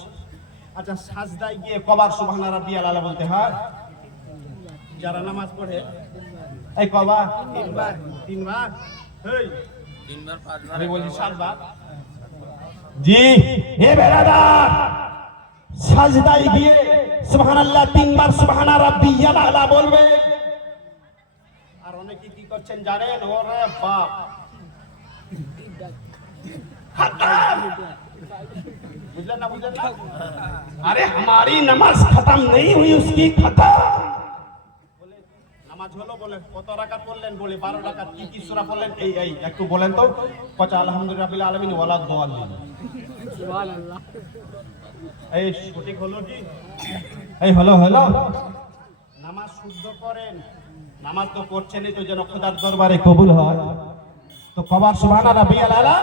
আচ্ছা সাজদায় গিয়ে কবার সুবহান রাব্বিয়াল আলা বলতে হয়? যারা নামাজ পড়ে এই কবার? তিনবার। এই তিনবার পাঁচবার আমি বলি সাতবার। জি এ বেরাদার সাজদায় গিয়ে সুবহানাল্লাহ তিনবার সুবহান রাব্বিয়াল আলা বলবে। আর অনেকে কি করছেন জানেন? ওরে বাপ বুঝলেন না? अरे हमारी नमाज खत्म नहीं हुई उसकी खत्म। बोले नमाज হলো বলে কত রাকাত পড়লেন? বলে 12 রাকাত। কি সূরা পড়লেন? এই একটু বলেন তো। পচা আলহামদুলিল্লাহ রাব্বিল আলামিন ওয়ালা দাল্লিন। সুবহানাল্লাহ। এই সঠিক হলো কি? এই হলো নামাজ শুদ্ধ করেন। নামাজ তো করছেনই তো যেন খোদার দরবারে কবুল হয়। তো কবার সুবহান রাব্বিয়াল আলা?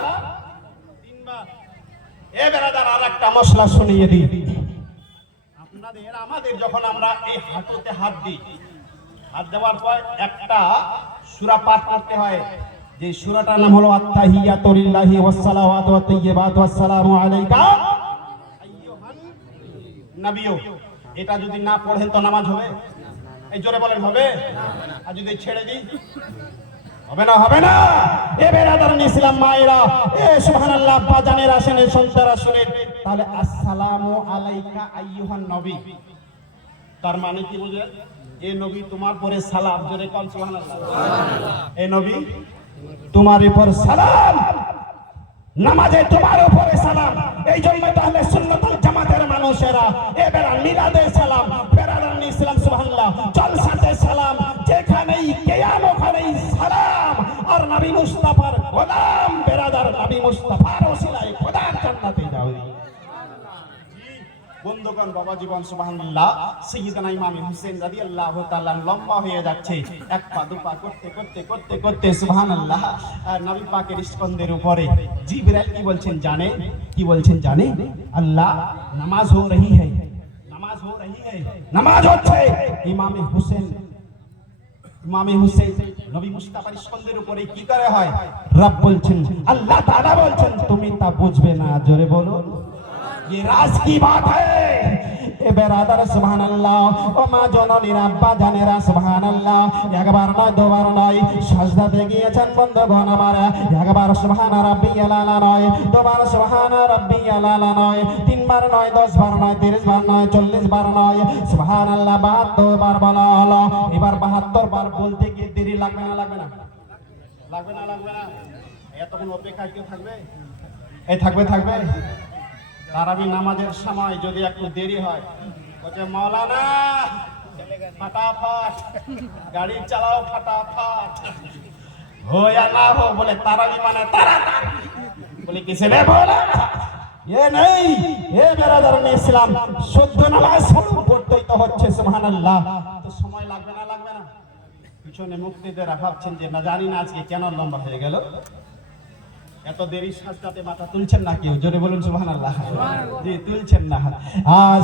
তিনবার। এ বেরাদার আরেকটা মশলা শুনিয়ে দিই আপনাদের। আমাদের যখন আমরা এই হাঁটুতে হাত দিই, হাত দেওয়ার পর একটা সূরা পাঠ করতে হয়, যে সূরাটার নাম হলো আত-তাহিয়াতু লিল্লাহি ওয়াস সালাওয়াতু ওয়াত তাইয়্যিবাতু ওয়াস সালামু আলাইকা আইয়ুহান নাবিয়্যু। এটা যদি না পড়েন তো নামাজ হবে? এই জোরে বলেন হবে? আর যদি ছেড়ে দিই হবে না, হবে না। এ বেরাদার ইসলাম মায়েরা, এ সুবহানাল্লাহ বাজানের আসেন, সন্তারা শুনেন। তাহলে আসসালামু আলাইকা আইয়ুহান নবী, তার মানে কি বুঝলেন? এ নবী তোমার পরে সালাম, জোরে কোন সুবহানাল্লাহ। এ নবী তোমার উপর সালাম, নামাজে তোমার উপরে সালাম। এই জন্য তাহলে সুন্নাতুল জামাতের মানুষেরা এবেলা মিলাদে সালাম, বেরাদার ইসলাম সুবহানাল্লাহ, জলসাতে সালাম, যেখানেই কিয়াম ওখানেই সালাম। আর নবী মুস্তাফার গোলাম বেরাদার, নবী মুস্তাফার ওসিলায় খোদার জান্নাতে যাও। বন্ধুগণ, বাবা জীবন সুবহানাল্লাহ, সাইয়্যিদনা ইমাম হুসেন রাদিয়াল্লাহু তাআলা লম্বা হয়ে যাচ্ছে, এক পা দুপা করতে করতে করতে করতে সুবহানাল্লাহ নবী পাকের স্কন্ধের উপরে জিবরাইল কি বলছেন জানে? কি বলছেন জানে? আল্লাহ নামাজ হো রহি है, নামাজ হো রহি है, নামাজ হচ্ছে। ইমামে হুসেন নবী মুস্তাফার স্কন্ধের উপরে কি করে হয়? রব বলছেন, আল্লাহ তাআলা বলছেন, তুমি তা বুঝবে না, জোরে বলো। ये राज की बात है। ए बेरादर सुभान अल्लाह, ओ मा जननी আব্বা জানেরা সুবহান আল্লাহ, একবার নয় দুবার নয় সাজদাতে গিয়েছেন বন্ধুগণ আমার। একবার সুবহান রাব্বিয়াল আলা নয়, দুবার সুবহান রাব্বিয়াল আলা নয়, তিনবার নয়, 10 বার নয়, 30 বার নয়, 40 বার নয়, সুবহান আল্লাহ 72 বার বলা হলো। এবার 72 বার বলতে গিয়ে দেরি লাগবে না? লাগবে না? লাগবে না? লাগবে না? এতক্ষণ অপেক্ষায় কেউ থাকবে? এই থাকবে, থাকবে। তারাবি নামাজের সময় যদি একটু দেরি হয়, বলছে মাওলানা फटाफट गाड़ी चलाओ, फटाफट हो या ना हो। बोले ताराबी माने तारातारी। बोले किसी ने बोला? ये नहीं, ये बेरादर इस्लाम शुद्ध नामाज পড়তেই তো হচ্ছে সুবহানাল্লাহ। তো সময় লাগবে না? লাগবে না? পিছনে মুক্তিদেরা ভাবছেন যে না জানি না আজকে কেন লম্বা হয়ে গেল, এত দেরি সাজদাতে মাথা তুলছেন না কেউ, জোরে বলুন সুবহানাল্লাহ। জি তুলছেন না,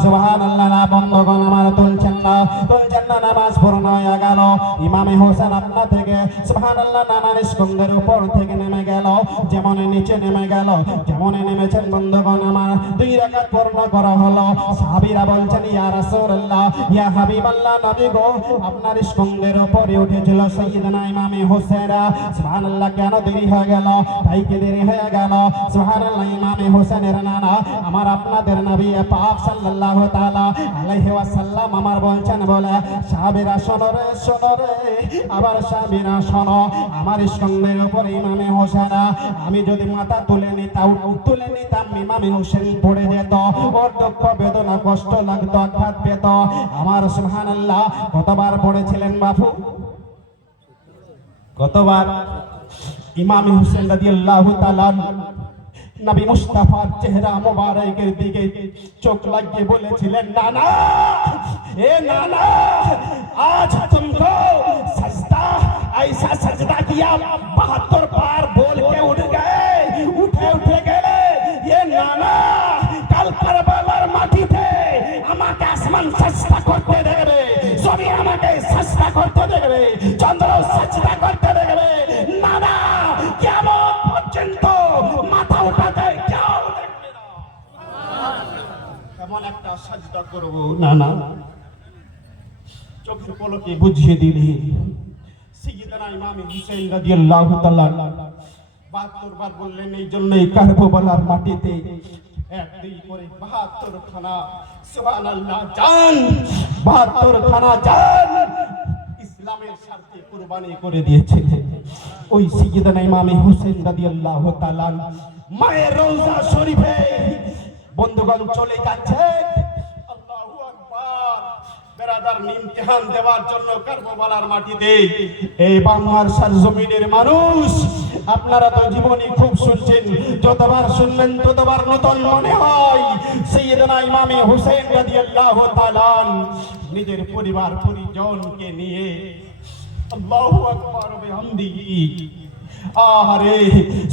সুবহানাল্লাহ না বন্ধুগণ আমার, তুলছেন না, তুলছেন না। নামাজ পড়ানো হয়ে গেল, ইমামে হোসেন আপনা থেকে সুবহানাল্লাহ নামাজ স্কন্ধের উপর থেকে নেমে গেল, যেমন নিচে নেমে গেল, যেমন নেমেছেন বন্ধুগণ আমার। 2 রাকাত পূর্ণ করা হলো। সাহাবীরা বলছেন ইয়া রাসূলুল্লাহ, ইয়া হাবিবাল্লাহ, নবী গো আপনার স্কন্ধের উপরে উঠেছিল সাইয়্যিদনা ইমামে হোসেন, সুবহানাল্লাহ কেন দেরি হয়ে গেল? তাই কি দেরি হয়ে গেল? সুবহানাল্লাহ ইমামে হোসেনের নানা আমার আপনাদের নবী পাক সাল্লাল্লাহু তাআলা আলাইহি ওয়াসাল্লাম আমার বলছেন, বলে সাহাবীরা শোনো রে, শোনো রে, আবার সাহাবীরা শোনো, আমার স্কন্ধের উপরে ইমামে হোসেন, আমি যদি মাথা তুলে নিতাম ইমামে হোসেন পড়ে যেত, ওর দুঃখ বেদনা কষ্ট লাগতো, আঘাত পেত। আমার সুবহানাল্লাহ কতবার পড়েছিলেন বাপু? কতবার? ইমাম হুসেন রাদিয়াল্লাহু তাআলা নবী মুস্তাফার চেহারা মোবারকের দিকে চোখ লাগিয়ে বলেছিলেন, নানা, এ নানা, আজ তুমকো সজদা ऐसा सजदा किया 72 बार बोल के उठे गए ये नाना, কাল কারবালার মাটিতে আমাকে আসমান সাজদা করতে দেখবে, জমি আমাকে সাজদা করতে দেখবে, চন্দ্র সাজদা করতে দেখবে, নানা কিয়ামত পর্যন্ত মাথা উঠাতে কেউ দেখবে না। এমন একটা সাজদা করব নানা, চোখের পলকে বুঝিয়ে দিলি। সাইয়্যিদনা ইমাম হুসাইন রাদিয়াল্লাহু তাআলা 72 বার বললেন, এই জন্যই কারবালার মাটিতে 1-2 করে 72 খানা সুবহানাল্লাহ জান, 72 খানা জান ইসলামের স্বার্থে কুরবানি করে দিয়েছিলেন। ওই সাইয়্যিদনা ইমাম হুসাইন রাদিয়াল্লাহু তাআলা মায়ের রওজা শরীফে বন্ধুগণ চলে যাচ্ছেন। আল্লাহু আকবার। বেরাদার ইমতিহান দেওয়ার জন্য কারবালার মাটিতে এই বাংলার সরজমিনের মানুষ, আপনারা তো জীবনী খুব শুনছেন, যতবার শুনলেন ততবার নতুন মনে হয়। সাইয়্যিদনা ইমাম হুসাইন রাদিয়াল্লাহু তাআলা নিজের পরিবার পরিজনকে নিয়ে আল্লাহু আকবার বিহামদিহি, আরে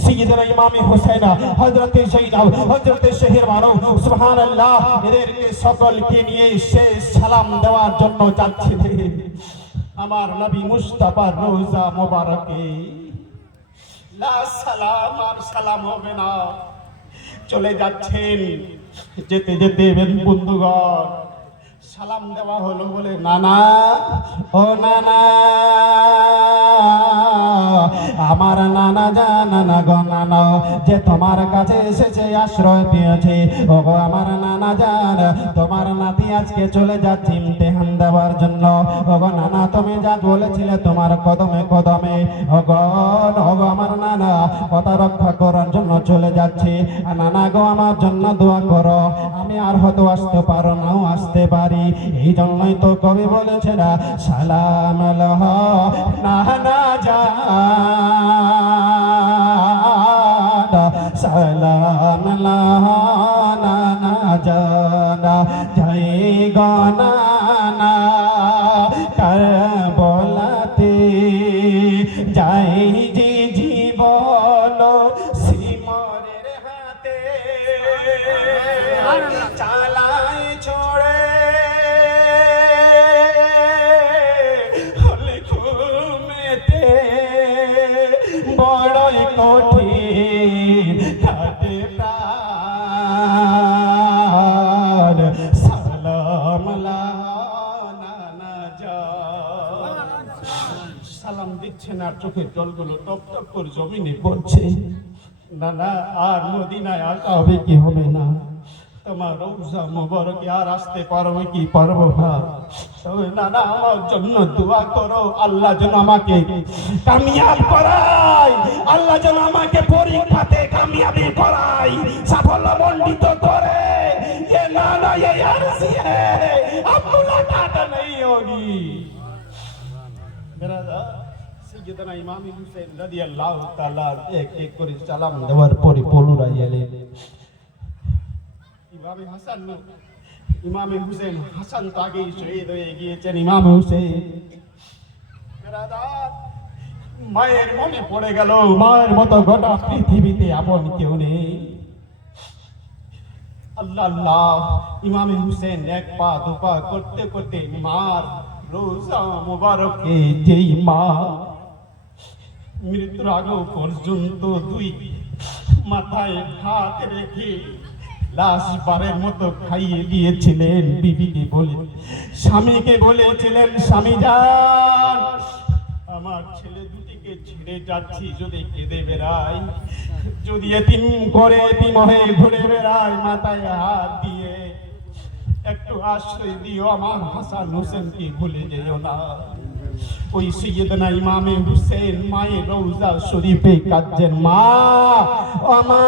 সাইয়্যিদনা ইমাম হুসাইন হযরতে সাইয়্যিদ হযরতে শহীদ মানব সুবহানাল্লাহ এদেরকে সকলকে নিয়ে সে সালাম দেওয়ার জন্য যাচ্ছিলেন আমার নবী মুস্তাফার রওজা মোবারকে। লা সালাম আর সালাম হবে না, চলে যাচ্ছেন। যেতে যেতে বন্ধুগণ সালাম দেওয়া হলো, বলে নানা, ও নানা, যে তোমার কাছে এসেছে আশ্রয় দিয়েছে। ওগো আমার নানা জান, তোমার নাতি আজকে চলে যাচ্ছে ইমতিহান দেওয়ার জন্য। ওগো নানা তুমি যা বলেছিলে তোমার কদমে কদমে, ওগো আমার নানা কথা রক্ষা করার জন্য চলে যাচ্ছে। আর নানা গো আমার জন্য দোয়া করো, আমি আর হয়তো আসতে পারো নাও আসতে পারি। এই জন্যই তো কবি বলেছে না, সালাম আলাহ নানা জান, সালাম আলাহ নানা জান, জয় গনানা কারবালাতে যাই যে জীবন সিমরের হাতে চালাই ছড়ে হলে ঘুমেতে বড়ই কঠিন কাটে প্রাণ। সালাম নানা জান। সালাম দিচ্ছেন আর চোখের জলগুলো টপ টপ করে জমিনে পড়ছে। নানা আর মদিনায় আসা হবে কি হবে না, তোমার রওজা মুবারকে আর আসতে পারবো কি পারবো না। তবে নানা আমার জন্য দোয়া করো, আল্লাহ যেন আমাকে কামিয়াব করায়, আল্লাহ যেন আমাকে পরীক্ষাতে কামিয়াবি করায়, সাফল্য মণ্ডিত করে। ये नाना ये अर्जी है, अब मुलाकात नहीं होगी। मेरा सैयदना इमाम हुसैन রাদিয়াল্লাহু তাআলা এক এক করে সালাম দেওয়ার পরে পুনরায় এলেন। ইমামে হুসেন হাসান তো আগেই শহীদ হয়ে গিয়েছেন। ইমাম হুসেন মায়ের মনে পড়ে গেল, মায়ের মতো গোটা পৃথিবীতে আপন কেউ নেই। আল্লাহ আল্লাহ, ইমামে হুসেন এক পা দুপা করতে করতে মার রোজা মুবারকে, যেই মা মৃত্যুর আগে পর্যন্ত দুই মাথায় হাত রেখে লাশ বারের মতো খাইয়ে দিয়েছিলেন, বিবিকে বলে স্বামীকে বলেছিলেন, স্বামী যান আমার ছেলে দুটিকে ছেড়ে যাচ্ছি, যদি কেঁদে বেড়াই, যদি এতিম করে এতিম হয়ে ঘুরে বেড়াই, মাথায় হাত দিয়ে একটু আশ্রয় দিও, আমার হাসান হোসেনকে ভুলে যেও না। ওই সৈয়দনা ইমামে হুসেন মায়ের রওজা শরীফে কাঁদছেন, মা ও মা,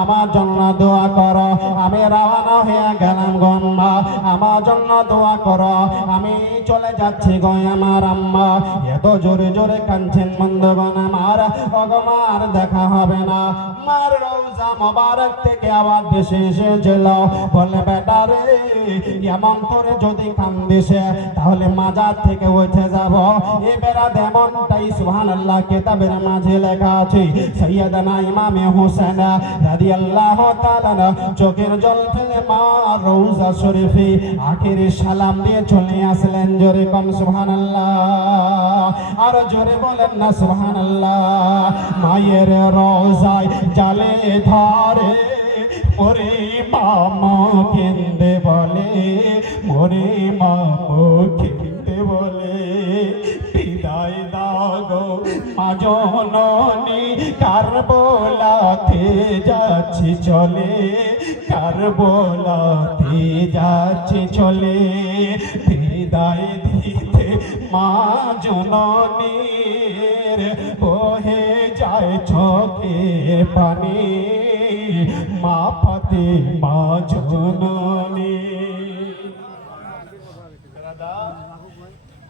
আমার জন্য দোয়া করো, আমি রওনা হয়ে গেলাম গো আম্মা, আমার জন্য দোয়া করো, আমি চলে যাচ্ছি গো আমার আম্মা। এত জোরে জোরে কাঁদছেন বন্ধুগণ আমার, আর দেখা হবে না। মার রওজা মোবারক থেকে আবার দেশে এসেছিল, বলে বেটা রে এমন করে যদি কান্দিসে তাহলে মাজার থেকে উঠে যাব। এবারে এমনটাই সুবহানাল্লাহ কিতাবের মাঝে লেখা আছে। সৈয়দনা ইমামে হোসেন রাদিয়াল্লাহু তাআলা চোখের জল ফেলে মা রওজা শরীফে আখেরি সালাম দিয়ে চলে আসলেন। জোরে কোন সুবহানাল্লাহ, আর জোরে বলেন না সুবহানাল্লাহ। মায়ের রওজায় জালে ধরে ওরে মামা কেন্দে বলে, মোরে মামা কেন্দে বলে, বিদায় দাও মা জননী, কারবালাতে যাচ্ছি চলে, কারবালাতে যাচ্ছি চলে, বিদায় দিতে মা জননীর বহে যায় চোখের পানি, মা ফাতেমা জননী।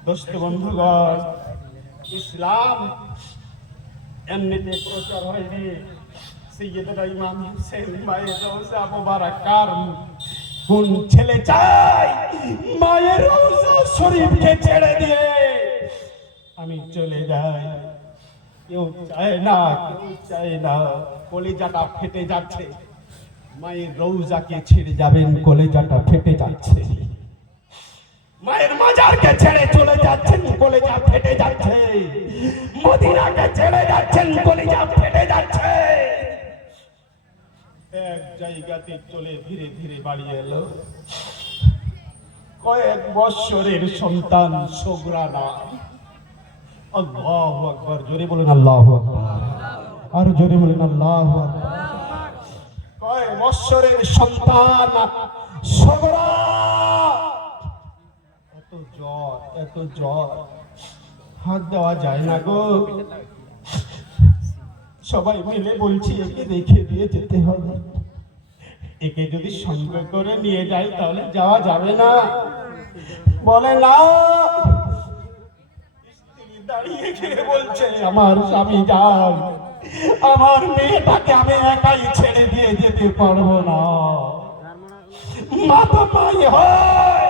দোস্ত বন্ধুগণ, ইসলাম এমনিতে প্রচার হয়নি। সৈয়দনা ইমাম হুসেন মায়ের রওজা মুবারকার কোন ছেলে চাই মায়ের রওজা শরীফকে ছেড়ে দিয়ে আমি চলে যাই? কেউ চায় না, কেউ চায় না। কলিজাটা ফেটে যাচ্ছে, মায়ের রওজাকে ছেড়ে যাবেন, কলিজাটা ফেটে যাচ্ছে। মায়ের মাজারকে ছেড়ে চলে যাচ্ছেন, কলিজা ফেটে যাচ্ছে। মদিনাকে ছেড়ে যাচ্ছেন, কলিজা ফেটে যাচ্ছে। এক জায়গাতে চলে ধীরে ধীরে বাড়ি এলো কয়েক বৎসরের সন্তান সোগরা নাম। আল্লাহু আকবার, জোরে বলুন আল্লাহু আকবার, আর জোরে বলুন আল্লাহু আকবার। কয় বৎসরের সন্তান সগরা, এত জ্বর হাত দেওয়া যায় না গো। সবাই মিলে বলছি একে রেখে দিয়ে যেতে হবে, একে যদি সঙ্গে করে নিয়ে যাই তাহলে যাওয়া যাবে না। বলে না, স্ত্রী দাঁড়িয়ে খেয়ে বলছে আমার স্বামী যান, আমার মেয়েটাকে আমি একাই ছেড়ে দিয়ে যেতে পারবো না। মাথা মাই হয়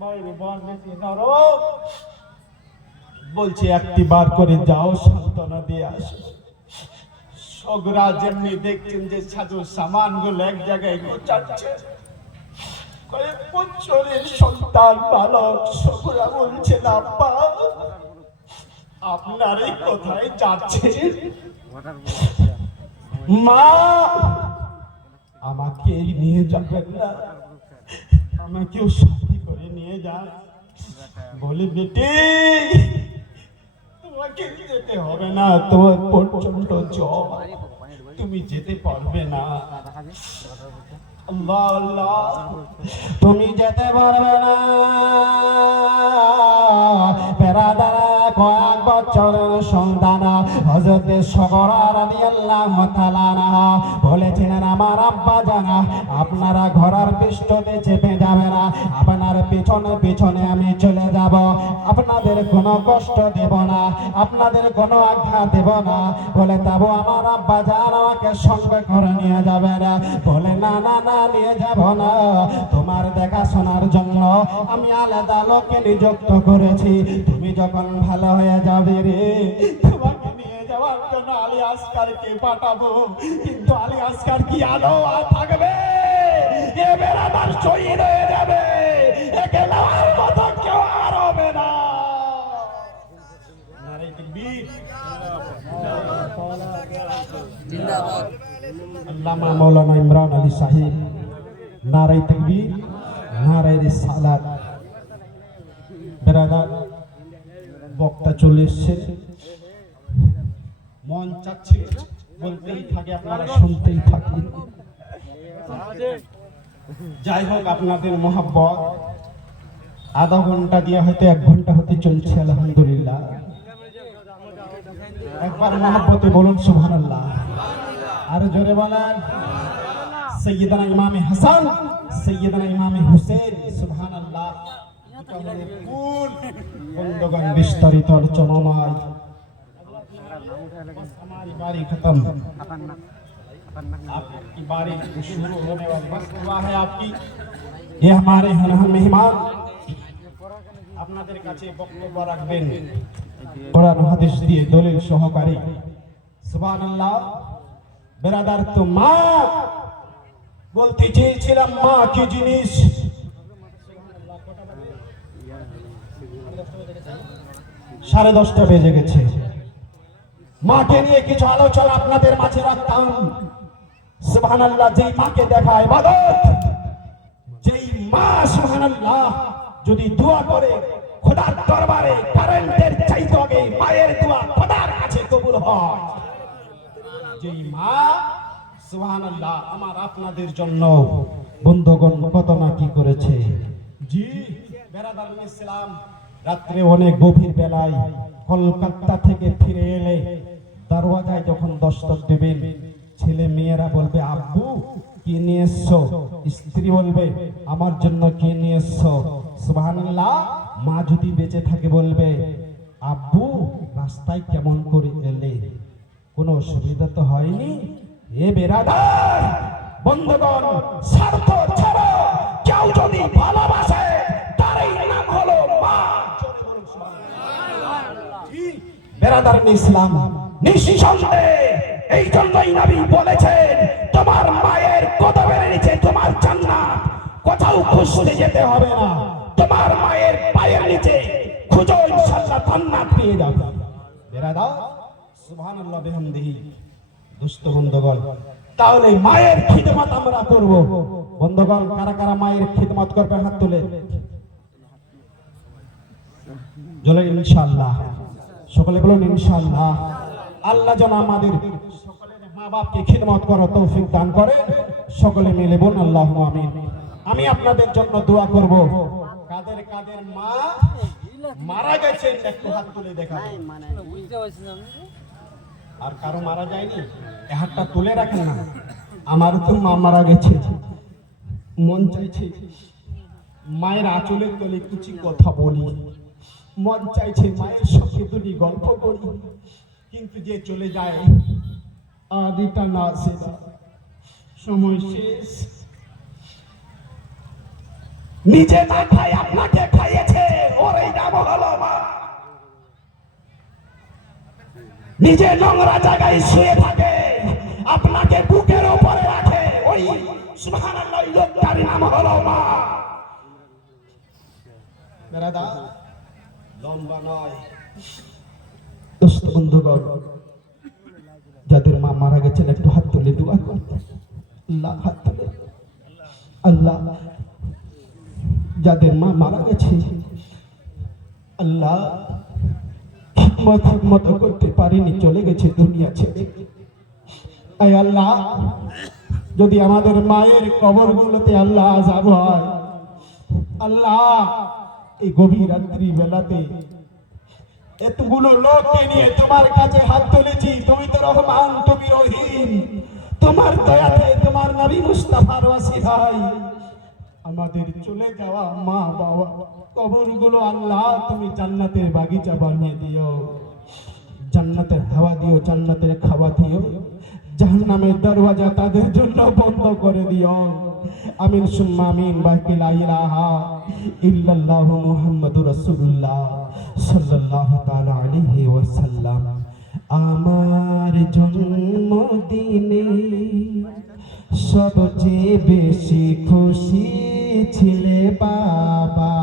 বাইরে বার বেশি নরম, বলছে একটি বার করে যাও সান্ত্বনা দিয়ে আসো। সগরা যেমনি দেখছেন যে সাজু সামান গুলো এক জায়গায় গোছাচ্ছে, কয়েক বছরের সন্তান বালক সগরা বলছে না আব্বা আপনার এই কোথায় যাচ্ছে মা, আমাকে নিয়ে যাবেন না, আমাকেও সাথে করে নিয়ে যান। বলি বেটি তোমাকে যেতে হবে না, তোমার প্রচন্ড জ্বর, তুমি যেতে পারবে না। আল্লাহ আল্লাহ, তুমি যেতে পারবে না। বেরাদারা কয়েক বছরের সন্তান হযরত সগরা রাদিয়াল্লাহু তাআলা আনহা বলেছিলেন আমার আব্বা জানা আপনারা ঘোড়ার পৃষ্ঠতে চেপে যাবে না, আপনার পিছনে পিছনে আমি চলে যাব, আপনাদের কোনো কষ্ট দেব না, আপনাদের কোনো আঘাত দেব না। বলে তবু আমার আব্বা জান আমাকে সঙ্গে করে নিয়ে যাবে না। বলে না না না, নিয়ে যাব না, তোমার দেখাশোনার জন্য আমি আলাদা লোককে নিযুক্ত করেছি, তুমি যখন ভালো হয়ে যাবে রে তোমাকে নিয়ে যাওয়ার জন্য আলী আসকারকে পাঠাবো। কিন্তু আলী আসকার কি আলো আর থাকবে? এ বেরাদার শহীদ হয়ে যাবে, একে নেওয়ার মতো কেউ আর হবে না। নারে তাকবীর, জিন্দাবাদ। আল্লামা মাওলানা ইমরান আলী সাহেব, নারে তাকবীর, নারে রিসালাত। বেরাদার বক্তা চলে এসছে, মন চাচ্ছে বলতেই থাকে, আপনারা শুনতেই থাকি। যাই হোক, আপনাদের মহব্বত আধা ঘন্টা দিয়ে হয়তো 1 ঘন্টা হতে চলছে, আলহামদুলিল্লাহ। একবার মহব্বতে বলুন সুবহানাল্লাহ, আর জোরে বলেন সৈয়দনা ইমামে হাসান, সৈয়দনা ইমামে হুসেন, সুবহানাল্লাহ। বন্ধুগণ বিস্তারিত আলোচনায় हमारी बारी खत्म, आपकी बारी शुरू होने वाली, बस दुआ है आपकी। ये हमारे मेहमान আপনাদের কাছে বক্তব্য রাখবেন কোরআন হাদিস দিয়ে দলিল সহকারী। সুবহানাল্লাহ। বেরাদার, তো মা বলতে চেয়েছিলাম মা কি জিনিস। 10:30 বেজে গেছে, মাকে নিয়ে কিছু আলোচনা আপনাদের মাঝে রাখতাম। সুবহানাল্লাহ, যেই মাকে দেখা ইবাদত, যেই মা সুবহানাল্লাহ যদি দোয়া করে খোদার দরবারে কারেন্টের চাইতে আগে মায়ের দোয়া খোদার কাছে কবুল হয়। যেই মা সুবহানাল্লাহ আমার আপনাদের জন্য বন্ধুগণ কত না কি করেছে। জি বেরাদার ইসলাম, রাত্রে অনেক গভীর বেলায় কলকাতা থেকে ফিরে এলে দরওয়াজায় যখন দস্তক দেবেন, ছেলে মেয়েরা বলবে আব্বু কি নিয়ে এসছো, স্ত্রী বলবে আমার জন্য কি নিয়ে এসছো। সুবহানাল্লাহ। মা যদি বেঁচে থাকে বলবে আব্বু রাস্তায় কেমন করে এলে, কোনো অসুবিধা তো হয়নি। এ বেরাদার বন্ধুগণ, স্বার্থ ছাড়া কেউ যদি ভালোবাসে তারই নাম হলো মা। বেরাদার ইসলাম, নিঃসন্দেহে এই জন্যই নবী বলেছেন তোমার মায়ের কদমের নিচে তোমার জান্নাত, কোথাও খুঁজতে যেতে হবে না, তোমার মায়ের পায়ের নিচে খুঁজো ইনশাআল্লাহ জান্নাত পেয়ে যাবে। বেরাদার সুবহানাল্লাহ বিহামদিহি। দুস্থ বন্ধুগণ, তাহলে মায়ের খিদমত আমরা করব। বন্ধুগণ, কারা কারা মায়ের খিদমত করবে হাত তুলে। জলে ইনশাআল্লাহ, সকলে বলুন ইনশাআল্লাহ। আল্লাহ যেন আমাদের সকলের মা বাপকে খিদমত করার তৌফিক দান করে, সকলে মিলে বলুন আল্লাহুম্মা আমিন। আমি আপনাদের জন্য দোয়া করব। কাদের কাদের মা মারা গেছেন একটু হাত তুলে দেখাবেন। আর কারো মারা যায়নি, এই হাতটা তুলে রাখেন না। আমার তো মা মারা গেছে, মন চাইছে মায়ের আঁচলের তলে কিছু কথা বলি, মন চাইছে মায়ের সঙ্গে দুটি গল্প করি, কিন্তু যে চলে যায় আদিটা না আসে না, সময় শেষ। নিজে না খাই আপনাকে খাইয়েছে, ওর এই নাম হলো মা। নিজে নোংরা জায়গায় শুয়ে থাকে, আপনাকে বুকের উপরে রাখে, ওই সুবহানাল্লাহ লোকটার নাম হলো মা। বেরাদা লম্বা নয়, দোস্ত বন্ধুগণ, যাদের মা মারা গেছেন একটু হাত তুলে দোয়া করুন। আল্লাহ হাত তুলে, আল্লাহ যাদের মা মারা গেছে আল্লাহ খিদমত করতে পারেনি, চলে গেছে দুনিয়া ছেড়ে। তাই আল্লাহ যদি আমাদের মায়ের কবরগুলোতে আল্লাহ আযাব হয়, আল্লাহ এই গভীর রাত্রি বেলাতে এতগুলো লোককে নিয়ে তোমার কাছে হাত তুলেছি, তুমি তো রহমান, তুমি রহিম, তোমার দয়াতে তোমার নবী মুস্তাফার ওয়াসিলায় আমাদের চলে যাওয়া মা বাবা কবরগুলো আল্লাহ তুমি জান্নাতের বাগিচা বানিয়ে দিও, জান্নাতের হাওয়া দিও, জান্নাতের খাওয়া দিও, জাহান্নামের দরওয়াজা তাদের জন্য বন্ধ করে দিও। আমিন সুম্মা আমিন। বাকি লা ইলাহা ইল্লাল্লাহু মুহাম্মাদুর রাসূলুল্লাহ সাল্লাল্লাহু তাআলা আলাইহি ওয়াসাল্লাম। আমার জন্মদিনে সবচেয়ে বেশি খুশি ছিলে বাবা।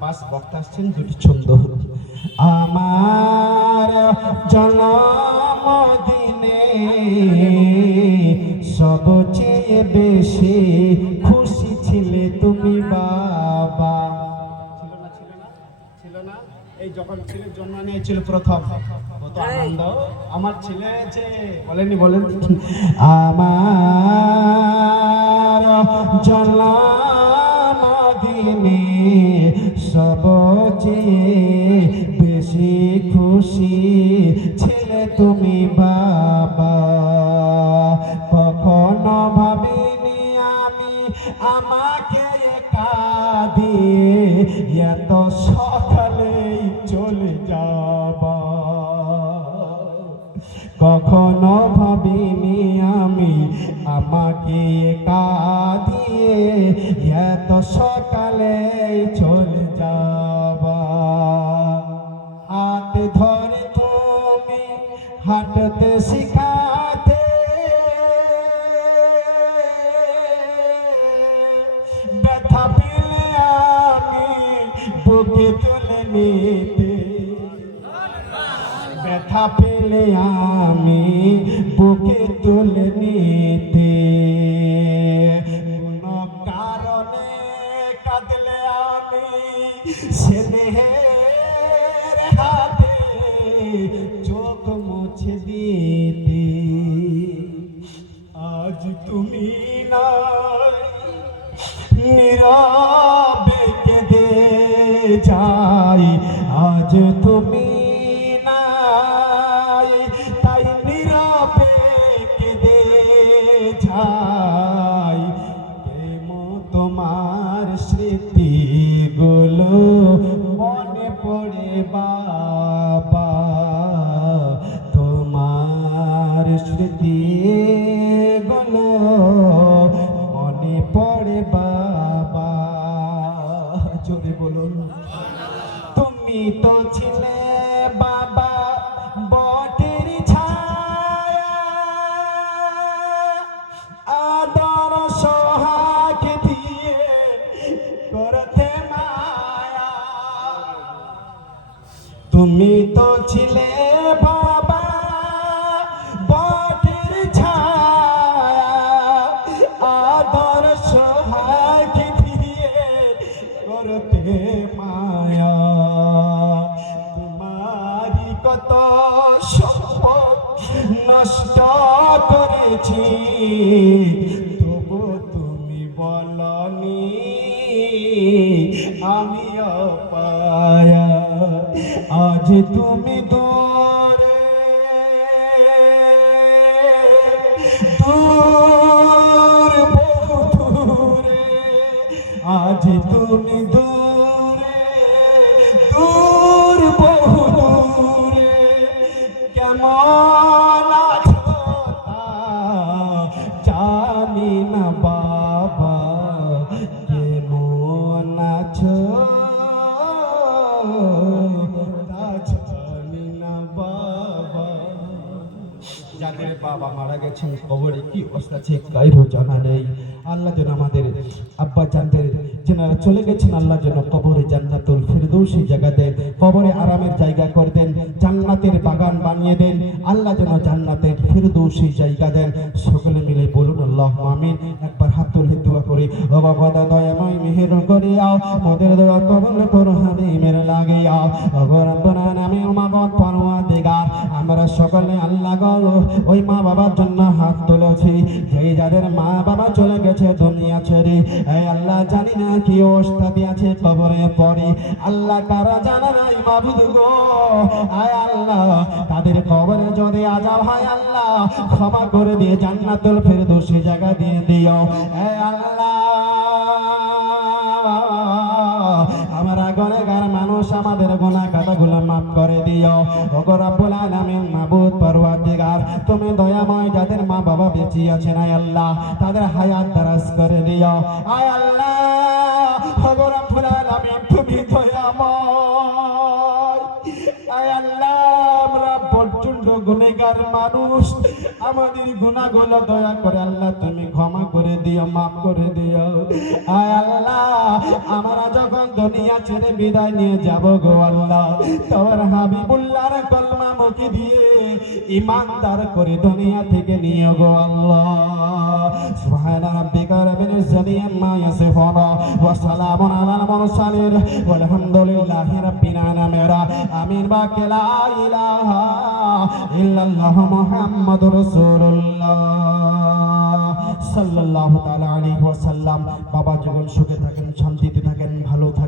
বাস বক্তা আসছেন, দুটি ছন্দ। আমার জন্মদিনে সবচেয়ে বেশি খুশি ছিলে তুমি বাবা। ছিল না? এই যখন ছেলের জন্ম নিয়েছিল প্রথম, কত আনন্দ। আমার ছেলে যে বলেনি, বলেন আমার জন্মদিনে সবচেয়ে বেশি খুশি ছিলে তুমি বাবা। কখনো ভাবিনি আমি আমাকে একা দিয়ে এত সকালেই চলে যাবা। কখনো ভাবিনি আমি আমাকে একা দিয়ে এত সকালেই চলে যাবা। হাত ধরে তুমি হাঁটতে শিখাতে, ব্যথা পেলে আমি বুকে তুলে নিতে, ব্যথা পেলে আমি বুকে তুলে নিতে। কোনো কারণে কাঁদলে আমি স্নেহের হাতে চোখ মুছে দিতে। আজ তুমি নাই, নীরবে কেঁদে যাই। আজ তুমি নাই, তাই নীরবে কেঁদে যাই। কেমন তোমার স্মৃতিগুলো মনে পড়ে বাবা, তোমার স্মৃতিগুলো মনে পড়ে বাবা। জোরে বলুন। তুমি তো ছিলে বাবা বটের ছায়া, আদর সোহাগ দিয়ে করতে মায়া। তুমি তো ছিলে বাবা বটের ছায়া, আদর সোহাগ দিয়ে করতে কষ্ট করেছি তবু তুমি বলনি আমি অপায়া আজ তুমি দূরে দূর বহু দূরে আজ তুমি দূরে দূর বহু দূরে কেমন আছো তা জানি না বাবা কেমন আছো তা জানি না বাবা যাদের বাবা মারা গেছেন কবরে কি অবস্থা আছে কারো জানা নেই আল্লাহ যেন আমাদের আব্বা জানদের যারা চলে গেছেন আল্লাহ যেন কবরে জান্নাতুল ফিরদৌসি জায়গা দেন কবরে আরামের জায়গা করে দেন জান্নাতের বাগান বানিয়ে দেন আল্লাহ যেন জান্নাতের ফিরদৌসি জায়গা দেন সকলে মিলে বলুন আল্লাহুম্মা আমিন একবার হাত তুলে দোয়া করি ও বাবা দয়াময় মেহের করিয়াও মোদের দোয়া কবুল করো হাবিবের লাগিয়া ও রব্বানা আমিন মাগো পরওয়ারদিগার আমরা সকলে আল্লাহ গো ওই মা বাবার জন্য হাত তুলেছি এই যাদের মা বাবা চলে গেছে দুনিয়া ছেড়ে এই আল্লাহ জানি না কি অবস্থা আছে কবরে পড়ে আল্লাহ কারা জানা নাই মাবুদ গো আয় আল্লাহ তাদের কবরে যদি আযাব হয় আল্লাহ ক্ষমা করে দিয়ে জান্নাতুল ফিরদৌসি জায়গা দিয়ে দিও এই আল্লাহ আমরা গুনাহগার মানুষ আমাদের গুনাহ খাতাগুলো maaf করে দিও ওগো রব্বুল আলামিন মাবুদ পরওয়ারদিগার তুমি দয়াময় যাদের মা বাবা বেঁচে আছেন আয় আল্লাহ তাদের হায়াত দারাজ করে দিও আয় আল্লাহ ওগো রব্বুল আলামিন তুমি দয়াময় আয় আল্লাহ আমরা প্রচন্ড গুনাহগার মানুষ আমাদের গুনাহগুলো দয়া করে আল্লাহ তুমি ক্ষমা করে দিও maaf করে দিও আয় আল্লাহ আমরা যখন দুনিয়া ছেড়ে বিদায় নিয়ে যাব গো আল্লাহ তোমার হাবিবুল্লাহর কলমা মুখে দিয়ে ঈমানদার করে দুনিয়া থেকে নিয়ে গো আল্লাহ সুবহান রাব্বিকা রাব্বিল ইজ্জাতি আম্মা ইয়াসিফুন ওয়া সালামুন আলাল মুরসালিন ওয়ালহামদুলিল্লাহি রাব্বিল আলামিন আমিন বাকি লা ইলাহা ইল্লাল্লাহু মুহাম্মাদুর রাসূলুল্লাহ সাল্লাল্লাহু তাআলা আলাইহি ওয়াসাল্লাম বাবা জীবন সুখে থাকেন শান্তিতে থাকেন ভালো থাকেন